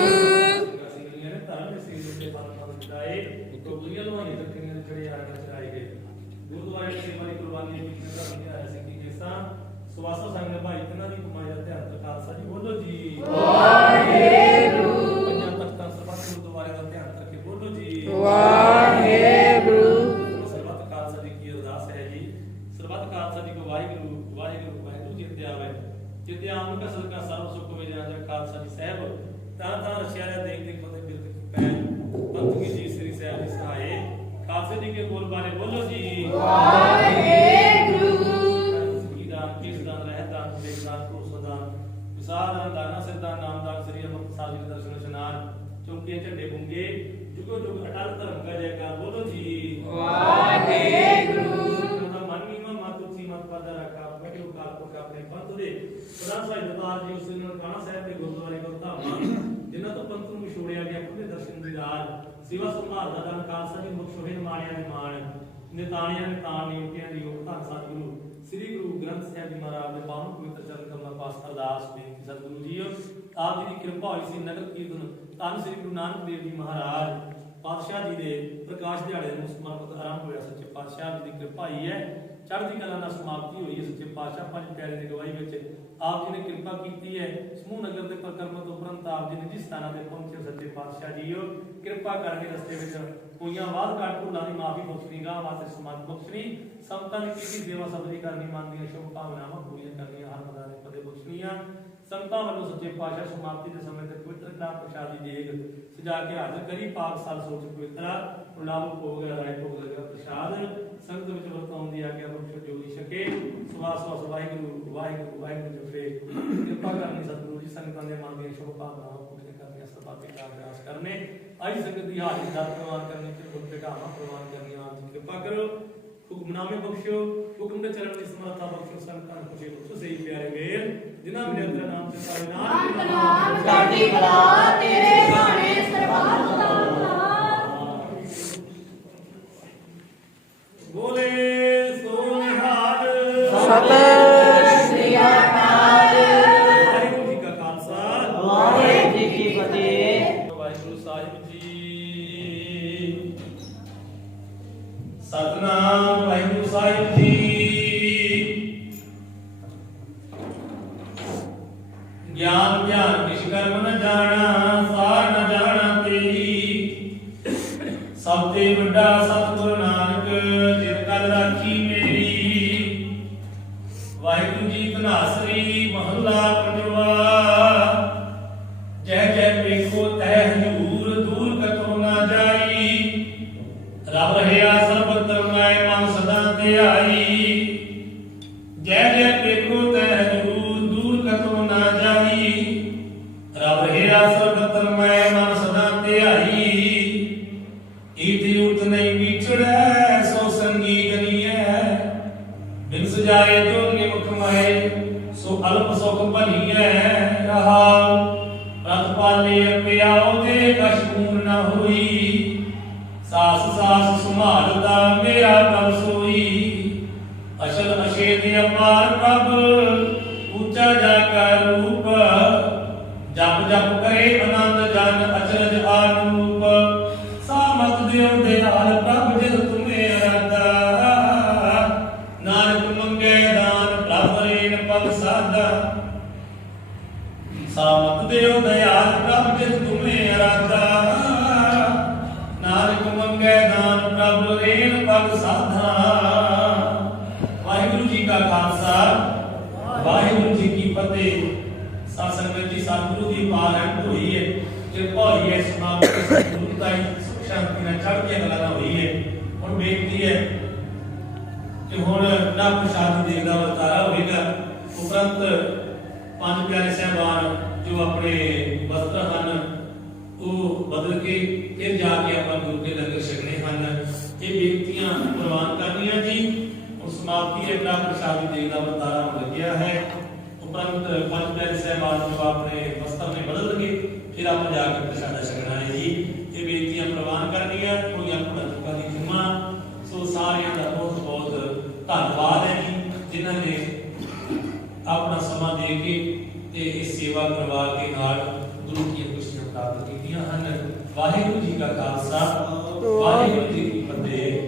ਅਸੀਂ ਨੇ ਧਰਮ ਦੇ ਸੀਰ ਦੇ ਫਲ ਫਲ ਚੜਾਏ ਟੋਕਰੀਆਂ ਲਵਾਈਆਂ ਤੱਕੀਆਂ ਦੇ ਚੜੇ ਆਣ ਚੜਾਏ ਗਏ ਗੁਰਦੁਆਰੇ ਦੀ ਸੇਵਾ ਦੀ ਕੁਰਬਾਨੀ ਦੀ ਧਰਮ ਦੇ ਆਇਆ ਸੀ ਕਿ ਕਿਸਾ ਸਵਾਸਾ ਸੰਗ ਨੇ ਭਾਈ ਤਿੰਨਾਂ ਦੀ ਕਮਾਈ ਦਾ ਧਿਆਨ ਕਰ ਖਾਲਸਾ ਜੀ ਬੋਲੋ ਜੀ ਵਾਹਿਗੁਰੂ ਪੰਜਾਂ ਤਖਤਾਂ ਸਰਬੱਤ ਗੁਰਦੁਆਰੇ ਦਾ ਧਿਆਨ ਕਰਕੇ ਬੋਲੋ ਜੀ ਵਾਹਿਗੁਰੂ ਸਰਬੱਤ ਖਾਲਸਾ ਜੀ ਕੀ ਅਰਦਾਸ ਹੈ ਜੀ ਸਰਬੱਤ ਖਾਲਸਾ ਜੀ ਕੋ ਵਾਹਿਗੁਰੂ ਵਾਹਿਗੁਰੂ ਵਾਹਿਗੁਰੂ ਜੀ ਤੇ ਆਵੇ ਜਿਤੇ ਆਮ ਕਾ ਸਦਕਾ ਸਰਬ ਸੁਖ ਹੋਵੇ ਜਾਂ ਖਾਲਸਾ ਜੀ ਸਾਹਿਬ ਤਾਂ ਤਾਂ ਰਸਿਆ ਰਿਹਾ ਦੇਖ ਦੇਖ ਫਤਿਹ ਬਿਰਤ ਕੀ ਪੈ ਪੰਥ ਕੀ ਜੀ ਸ੍ਰੀ ਸਾਹਿਬ ਦੀ ਸਹਾਏ ਖਾਲਸੇ ਜੀ ਕੇ ਬੋਲ ਬਾਰੇ ਬੋਲੋ ਜੀ ਵਾਹਿਗੁਰੂ ਦਾਨ ਕਿਸ ਦਾਨ ਰਹਿਦਾਨ ਦੇਖਦਾਨ ਕੋਸਦਾਨ ਵਿਸਾਰਦਾਨ ਦਾਨਾ ਸਿਰਦਾਨ ਨਾਮਦਾਨ ਸ੍ਰੀ ਅਮਰਤ ਸਾਹਿਬ ਜੀ ਦਰਸ਼ਨ ਇਸ਼ਨਾਨ ਚੌਂਕੇ ਝੰਡੇ ਬੁੰਗੇ ਜੁਗੋ ਜੁਗ ਅਟਲ ਧਰਮ ਕਾ ਜੈਕਾਰ ਬੋਲੋ ਜੀ ਵਾਹਿਗੁਰੂ ਮਨ ਨੀਮਾ ਮਾਤੁਚੀ ਮਤ ਪਦ ਰੱਖਾ ਬੈਠੋ ਕਾਲਪੁਰਖ ਆਪਣੇ ਪੰਥ ਦੇ ਪ੍ਰਧਾਨ ਸਾਹਿਬ ਦਰਬਾਰ ਜੀ ਉਸ ਦਿਨ ਕਾਣਾ ਸਾਹਿਬ ਦੇ ਗੁਰਦੁਆਰੇ ਗੁਰਧਾਮਾਂ ਜਿਨ੍ਹਾਂ ਤੋਂ ਪੰਥ ਨੂੰ ਛੋੜਿਆ ਗਿਆ ਆਪਣੇ ਦਰਸ਼ਨ ਦੀ ਰਾਜ ਸੇਵਾ ਸੰਭਾਲ ਦਾ ਦਾਨ ਖਾਲਸਾ ਜੀ ਮੁਖ ਸ਼ੋਹੇ ਮਾਣਿਆਂ ਦੇ ਮਾਣ ਨਿਤਾਣਿਆਂ ਨੇ ਤਾਣ ਨਿਯੁਕਤਿਆਂ ਦੀ ਯੋਗ ਧੰਨ ਸਤਿਗੁਰੂ ਸ੍ਰੀ ਗੁਰੂ ਗ੍ਰੰਥ ਸਾਹਿਬ ਜੀ ਮਹਾਰਾਜ ਦੇ ਪਾਵਨ ਪਵਿੱਤਰ ਚਰਨ ਕਮਲਾਂ ਪਾਸ ਅਰਦਾਸ ਬੇਨਤੀ ਸਤਿਗੁਰੂ ਜੀ ਆਪ ਜੀ ਦੀ ਕਿਰਪਾ ਹੋਈ ਸੀ ਨਗਰ ਕੀਰਤਨ ਧੰਨ ਸ੍ਰੀ ਗੁਰੂ ਨਾਨਕ ਦੇਵ ਜੀ ਮਹਾਰਾਜ ਪਾਤਸ਼ਾਹ ਜੀ ਦੇ ਪ੍ਰਕਾਸ਼ ਦਿਹਾੜੇ ਨੂੰ ਸਮਰਪਿਤ ਆਰੰਭ ਹੋਇਆ ਸੱਚੇ ਪਾਤਸ਼ਾਹ ਜੀ ਦੀ ਕਿਰਪਾ ਹੀ ਹੈ ਚੜ੍ਹਦੀ ਕਲਾ ਨਾਲ ਸਮਾਪਤੀ ਹੋਈ ਹੈ ਸੱਚੇ ਪਾਤਸ਼ਾਹ ਪੰਜ ਪਿਆਰੇ ਦੀ ਗਵਾਹੀ ਵਿੱਚ ਆਪ ਜੀ ਨੇ ਕਿਰਪਾ ਕੀਤੀ ਹੈ ਸਮੂਹ ਨਗਰ ਦੇ ਪਰਿਕਰਮਾ ਤੋਂ ਉਪਰੰਤ ਆਪ ਜੀ ਨੇ ਜਿਸ ਸਥਾਨਾਂ ਤੇ ਪਹੁੰਚੇ ਸੱਚੇ ਪਾਤਸ਼ਾਹ ਜੀ ਕਿਰਪਾ ਕਰਕੇ ਰਸਤੇ ਵਿੱਚ ਹੋਈਆਂ ਬਾਦ ਘਾਟ ਭੁੱਲਾਂ ਦੀ ਮਾਫੀ ਬਖਸ਼ਣੀ ਗਾਹ ਵਾਸਤੇ ਸਮਾਨ ਬਖਸ਼ਣੀ ਸੰਤਾਂ ਦੀ ਕੀਤੀ ਸੇਵਾ ਸਬਦੀ ਕਰਨੀ ਮਨ ਦੀਆਂ ਸ਼ੁਭ ਭਾਵਨਾਵਾਂ ਪੂਰੀਆਂ ਕਰਨੀਆਂ ਹਰ ਮਦਾਂ ਦੇ ਪਦੇ ਬਖਸ਼ਣੀਆਂ ਸੰਤਾਂ ਵੱਲੋਂ ਸੱਚੇ ਪਾਤਸ਼ਾਹ ਸਮਾਪਤੀ ਦੇ ਸਮੇਂ ਤੇ ਪਵਿੱਤਰ ਨਾਮ ਪ੍ਰਸ਼ਾਦੀ ਦੇਗ ਸਜਾ ਕੇ ਹਾਜ਼ਰ ਕਰੀ ਪਾਕ ਸਾਲ ਸੋਚ ਪਵਿੱਤਰਾ ਲਾਭ ਭੋਗ ਰਾਏ ਭੋਗ ਦਾ ਪ੍ਰਸ਼ਾਦ ਸੰਗਤ ਵਿੱਚ ਵਰਤਾਉਣ ਦੀ ਆਗਿਆ ਬਖਸ਼ੋ ਜੋਗੀ ਛਕੇ ਸਵਾਸ ਵਾਹਿਗੁਰੂ ਵਾਹਿਗੁਰੂ ਵਾਹਿਗੁਰੂ ਜਪੇ ਕਿਰਪਾ ਕਰਨੀ ਸਤਿਗੁਰੂ ਜੀ ਸੰਗਤਾਂ ਦੇ ਮਨ ਦੀਆਂ ਸ਼ੁਭ ਭਾਵਨਾਵਾਂ ਪੂਰੀਆਂ ਕਰਨੀਆਂ ਸਰਬੱਤ ਦਾ ਅਰਦਾਸ ਕਰਨੇ ਆਈ ਸੰਗਤ ਦੀ ਹਾਜ਼ਰੀ ਦਾ ਪ੍ਰਵਾਨ ਕਰਨੀ ਤੇ ਖੁਦ ਭੇਟਾਵਾਂ ਪ੍ਰਵਾਨ ਕਰਨੀਆਂ ਆਪ ਜੀ ਕਿਰਪਾ ਕਰੋ ਹੁਕਮਨਾਮੇ ਬਖਸ਼ੋ ਹੁਕਮ ਦੇ ਚਰਨ ਦੀ ਸਮਰੱਥਾ ਬਖਸ਼ੋ ਸੰਤਾਂ ਨੂੰ ਖੁਸ਼ੀ ਬਖਸ਼ੋ ਸਹੀ ਪਿਆਰੇ ਵੇਰ ਜਿਨ੍ਹਾਂ ਮੇਰੇ ਅੰਦਰ ਨਾਮ ਤੇ ਸਾਰੇ ਨਾਮ ਸਾਡੀ ਬਲਾ ਤੇਰੇ ਬਾਣੇ ਸਰਬੱਤ ਦਾ ਬੋਲੇ ਸੋ ਨਿਹਾਲ ਸਤਿ ਸ੍ਰੀ ਅਕਾਲ ਵਾਹਿਗੁਰੂ ਜੀ ਕਾ ਖਾਲਸਾ ਵਾਹਿਗੁਰੂ ਜੀ ਕੀ ਫਤਿਹ ਵਾਹਿਗੁਰੂ ਸਾਹਿਬ ਜੀ ਸਤਨਾਮ ਵਾਹਿਗੁਰੂ ਸਾਹਿਬ ਜੀ ਗਿਆਨ ਗਿਆਨ ਕਿਛ ਕਰਮ ਨ ਜਾਣਾ ਸਾਰ ਨ ਜਾਣਾ ਤੇਰੀ ਸਭ ਤੇ ਵੱਡਾ ਸਤਿਗੁਰ ਨਾਨਕ ਜਿਤ ਕਲ ਰਾਖੀ ਮੇਰੀ ਵਾਹਿਗੁਰੂ ਜੀ ਧਨਾਸਰੀ ਮਹੱਲਾ ਪੰਜਵਾ ਜੈ ਜੈ ਵੇਖੋ ਤੈ ਹਜੂਰ ਦੂਰ ਕਤੋ ਨਾ ਜਾਈ ਰਬ ਰਹਿਆ ਸਰਬਤ ਮੈਂ ਮਨ ਸਦਾ ਧਿਆਈ ਜੈ ਜੈ ਵੇਖੋ ਤੈ ਹਜੂਰ ਦੂਰ ਕਤੋ ਨਾ ਜਾਈ ਰਬ ਰਹਿਆ ਸਰਬਤ ਮੈਂ ਮਨ ਸਦਾ ਧਿਆਈ ਇਤੀ ਉਤ ਨਹੀਂ ਵਿਛੜੈ ਸੋ ਸੰਗੀ ਗਨੀਐ ਬਿਨ ਸਜਾਏ ਜੋ ਨਿਮਖ ਮਾਏ ਸੋ ਅਲਪ ਸੁਖ ਭਨੀਐ ਰਹਾਉ ਰਤ ਪਾਲੇ ਪਿਆਉ ਦੇ ਕਛ ਪੂਰ ਨ ਹੋਈ ਸਾਸ ਸਾਸ ਸੰਭਾਲਦਾ ਮੇਰਾ ਪ੍ਰਭ ਸੋਈ ਅਸ਼ਲ ਅਸ਼ੇਦ ਅਪਾਰ ਪ੍ਰਭ ਉੱਚਾ ਜਾ ਕਾ ਰੂਪ ਜਪ ਜਪ ਕਰੇ ਆਨੰਦ ਜਨ ਅਚਰਜ ਆਨੂਪ ਸਾਮਤ ਦਿਓ ਦਿਆਲ ਪ੍ਰਭ ਜਿਤ ਤੁਮੇ ਅਰਾਧਾ ਨਾਨਕ ਮੰਗੇ ਦਾਨ ਪ੍ਰਭ ਰੇਨ ਪਗ ਸਾਧਾ ਸਾਮਤ ਦਿਓ ਦਿਆਲ ਪ੍ਰਭ ਜਿਤ ਤੁਮੇ ਅਰਾਧਾ ਨਾਨਕ ਮੰਗੇ ਦਾਨ ਪ੍ਰਭ ਰੇਨ ਪਗ ਸਾਧਾ ਵਾਹਿਗੁਰੂ ਜੀ ਕਾ ਖਾਲਸਾ ਵਾਹਿਗੁਰੂ ਜੀ ਕੀ ਫਤਿਹ ਸਾਧ ਸੰਗਤ ਜੀ ਸਤਿਗੁਰੂ ਦੀ ਪਾਲਣ ਹੋਈ ਹੈ ਕਿਰਪਾ ਹੋਈ ਹੈ ਸਮਾਪਤ ਸਤਿਗੁਰੂ ਦਾ ਸੁਖ ਸ਼ਾਂਤੀ ਨਾਲ ਚੜ੍ਹ ਕੇ ਗੱਲਾਂ ਹੋਈ ਹੈ ਹੁਣ ਬੇਨਤੀ ਹੈ ਕਿ ਹੁਣ ਨਾ ਪ੍ਰਸ਼ਾਦ ਦੇਣ ਦਾ ਵਰਤਾਰਾ ਹੋਵੇਗਾ ਉਪਰੰਤ ਪੰਜ ਪਿਆਰੇ ਸਹਿਬਾਨ ਜੋ ਆਪਣੇ ਵਸਤਰ ਹਨ ਉਹ ਬਦਲ ਕੇ ਫਿਰ ਜਾ ਕੇ ਆਪਾਂ ਗੁਰੂ ਕੇ ਲੰਗਰ ਛਕਣੇ ਹਨ ਇਹ ਬੇਨਤੀਆਂ ਪ੍ਰਵਾਨ ਕਰਨੀਆਂ ਜੀ ਹੁਣ ਸਮਾਪਤੀ ਹੈ ਨਾ ਪ੍ਰਸ਼ਾਦ ਦੇਣ ਦਾ ਵਰਤਾਰਾ ਹੋ ਲੱਗਿਆ ਹੈ ਉਪਰੰਤ ਪੰਜ ਪਿਆਰੇ ਸਹਿਬਾਨ ਜੋ ਆਪਣੇ ਵਸਤਰ ਨੇ ਬਦਲਣਗੇ ਫਿਰ ਆਪਾਂ ਜਾ ਕੇ ਪ੍ਰਸ਼ਾਦਾ ਛਕਣਾ ਹੈ ਜੀ ਇਹ ਬੇਨਤੀਆਂ ਪ੍ਰਵਾਨ ਕਰਨੀਆਂ ਕੋਈ ਆਪਣਾ ਚੁੱਕਾ ਦੀ ਖਿਮਾ ਸੋ ਸਾਰਿਆਂ ਦਾ ਬਹੁਤ ਬਹੁਤ ਧੰਨਵਾਦ ਹੈ ਜੀ ਜਿਨ੍ਹਾਂ ਨੇ ਆਪਣਾ ਸਮਾਂ ਦੇ ਕੇ ਤੇ ਇਸ ਸੇਵਾ ਪਰਿਵਾਰ ਦੇ ਨਾਲ ਗੁਰੂ ਦੀਆਂ ਖੁਸ਼ੀਆਂ ਪ੍ਰਾਪਤ ਕੀਤੀਆਂ ਹਨ। ਵਾਹਿਗੁਰੂ ਜੀ ਕਾ ਖਾਲਸਾ, ਵਾਹਿਗੁਰੂ ਜੀ ਕੀ ਫਤਿਹ।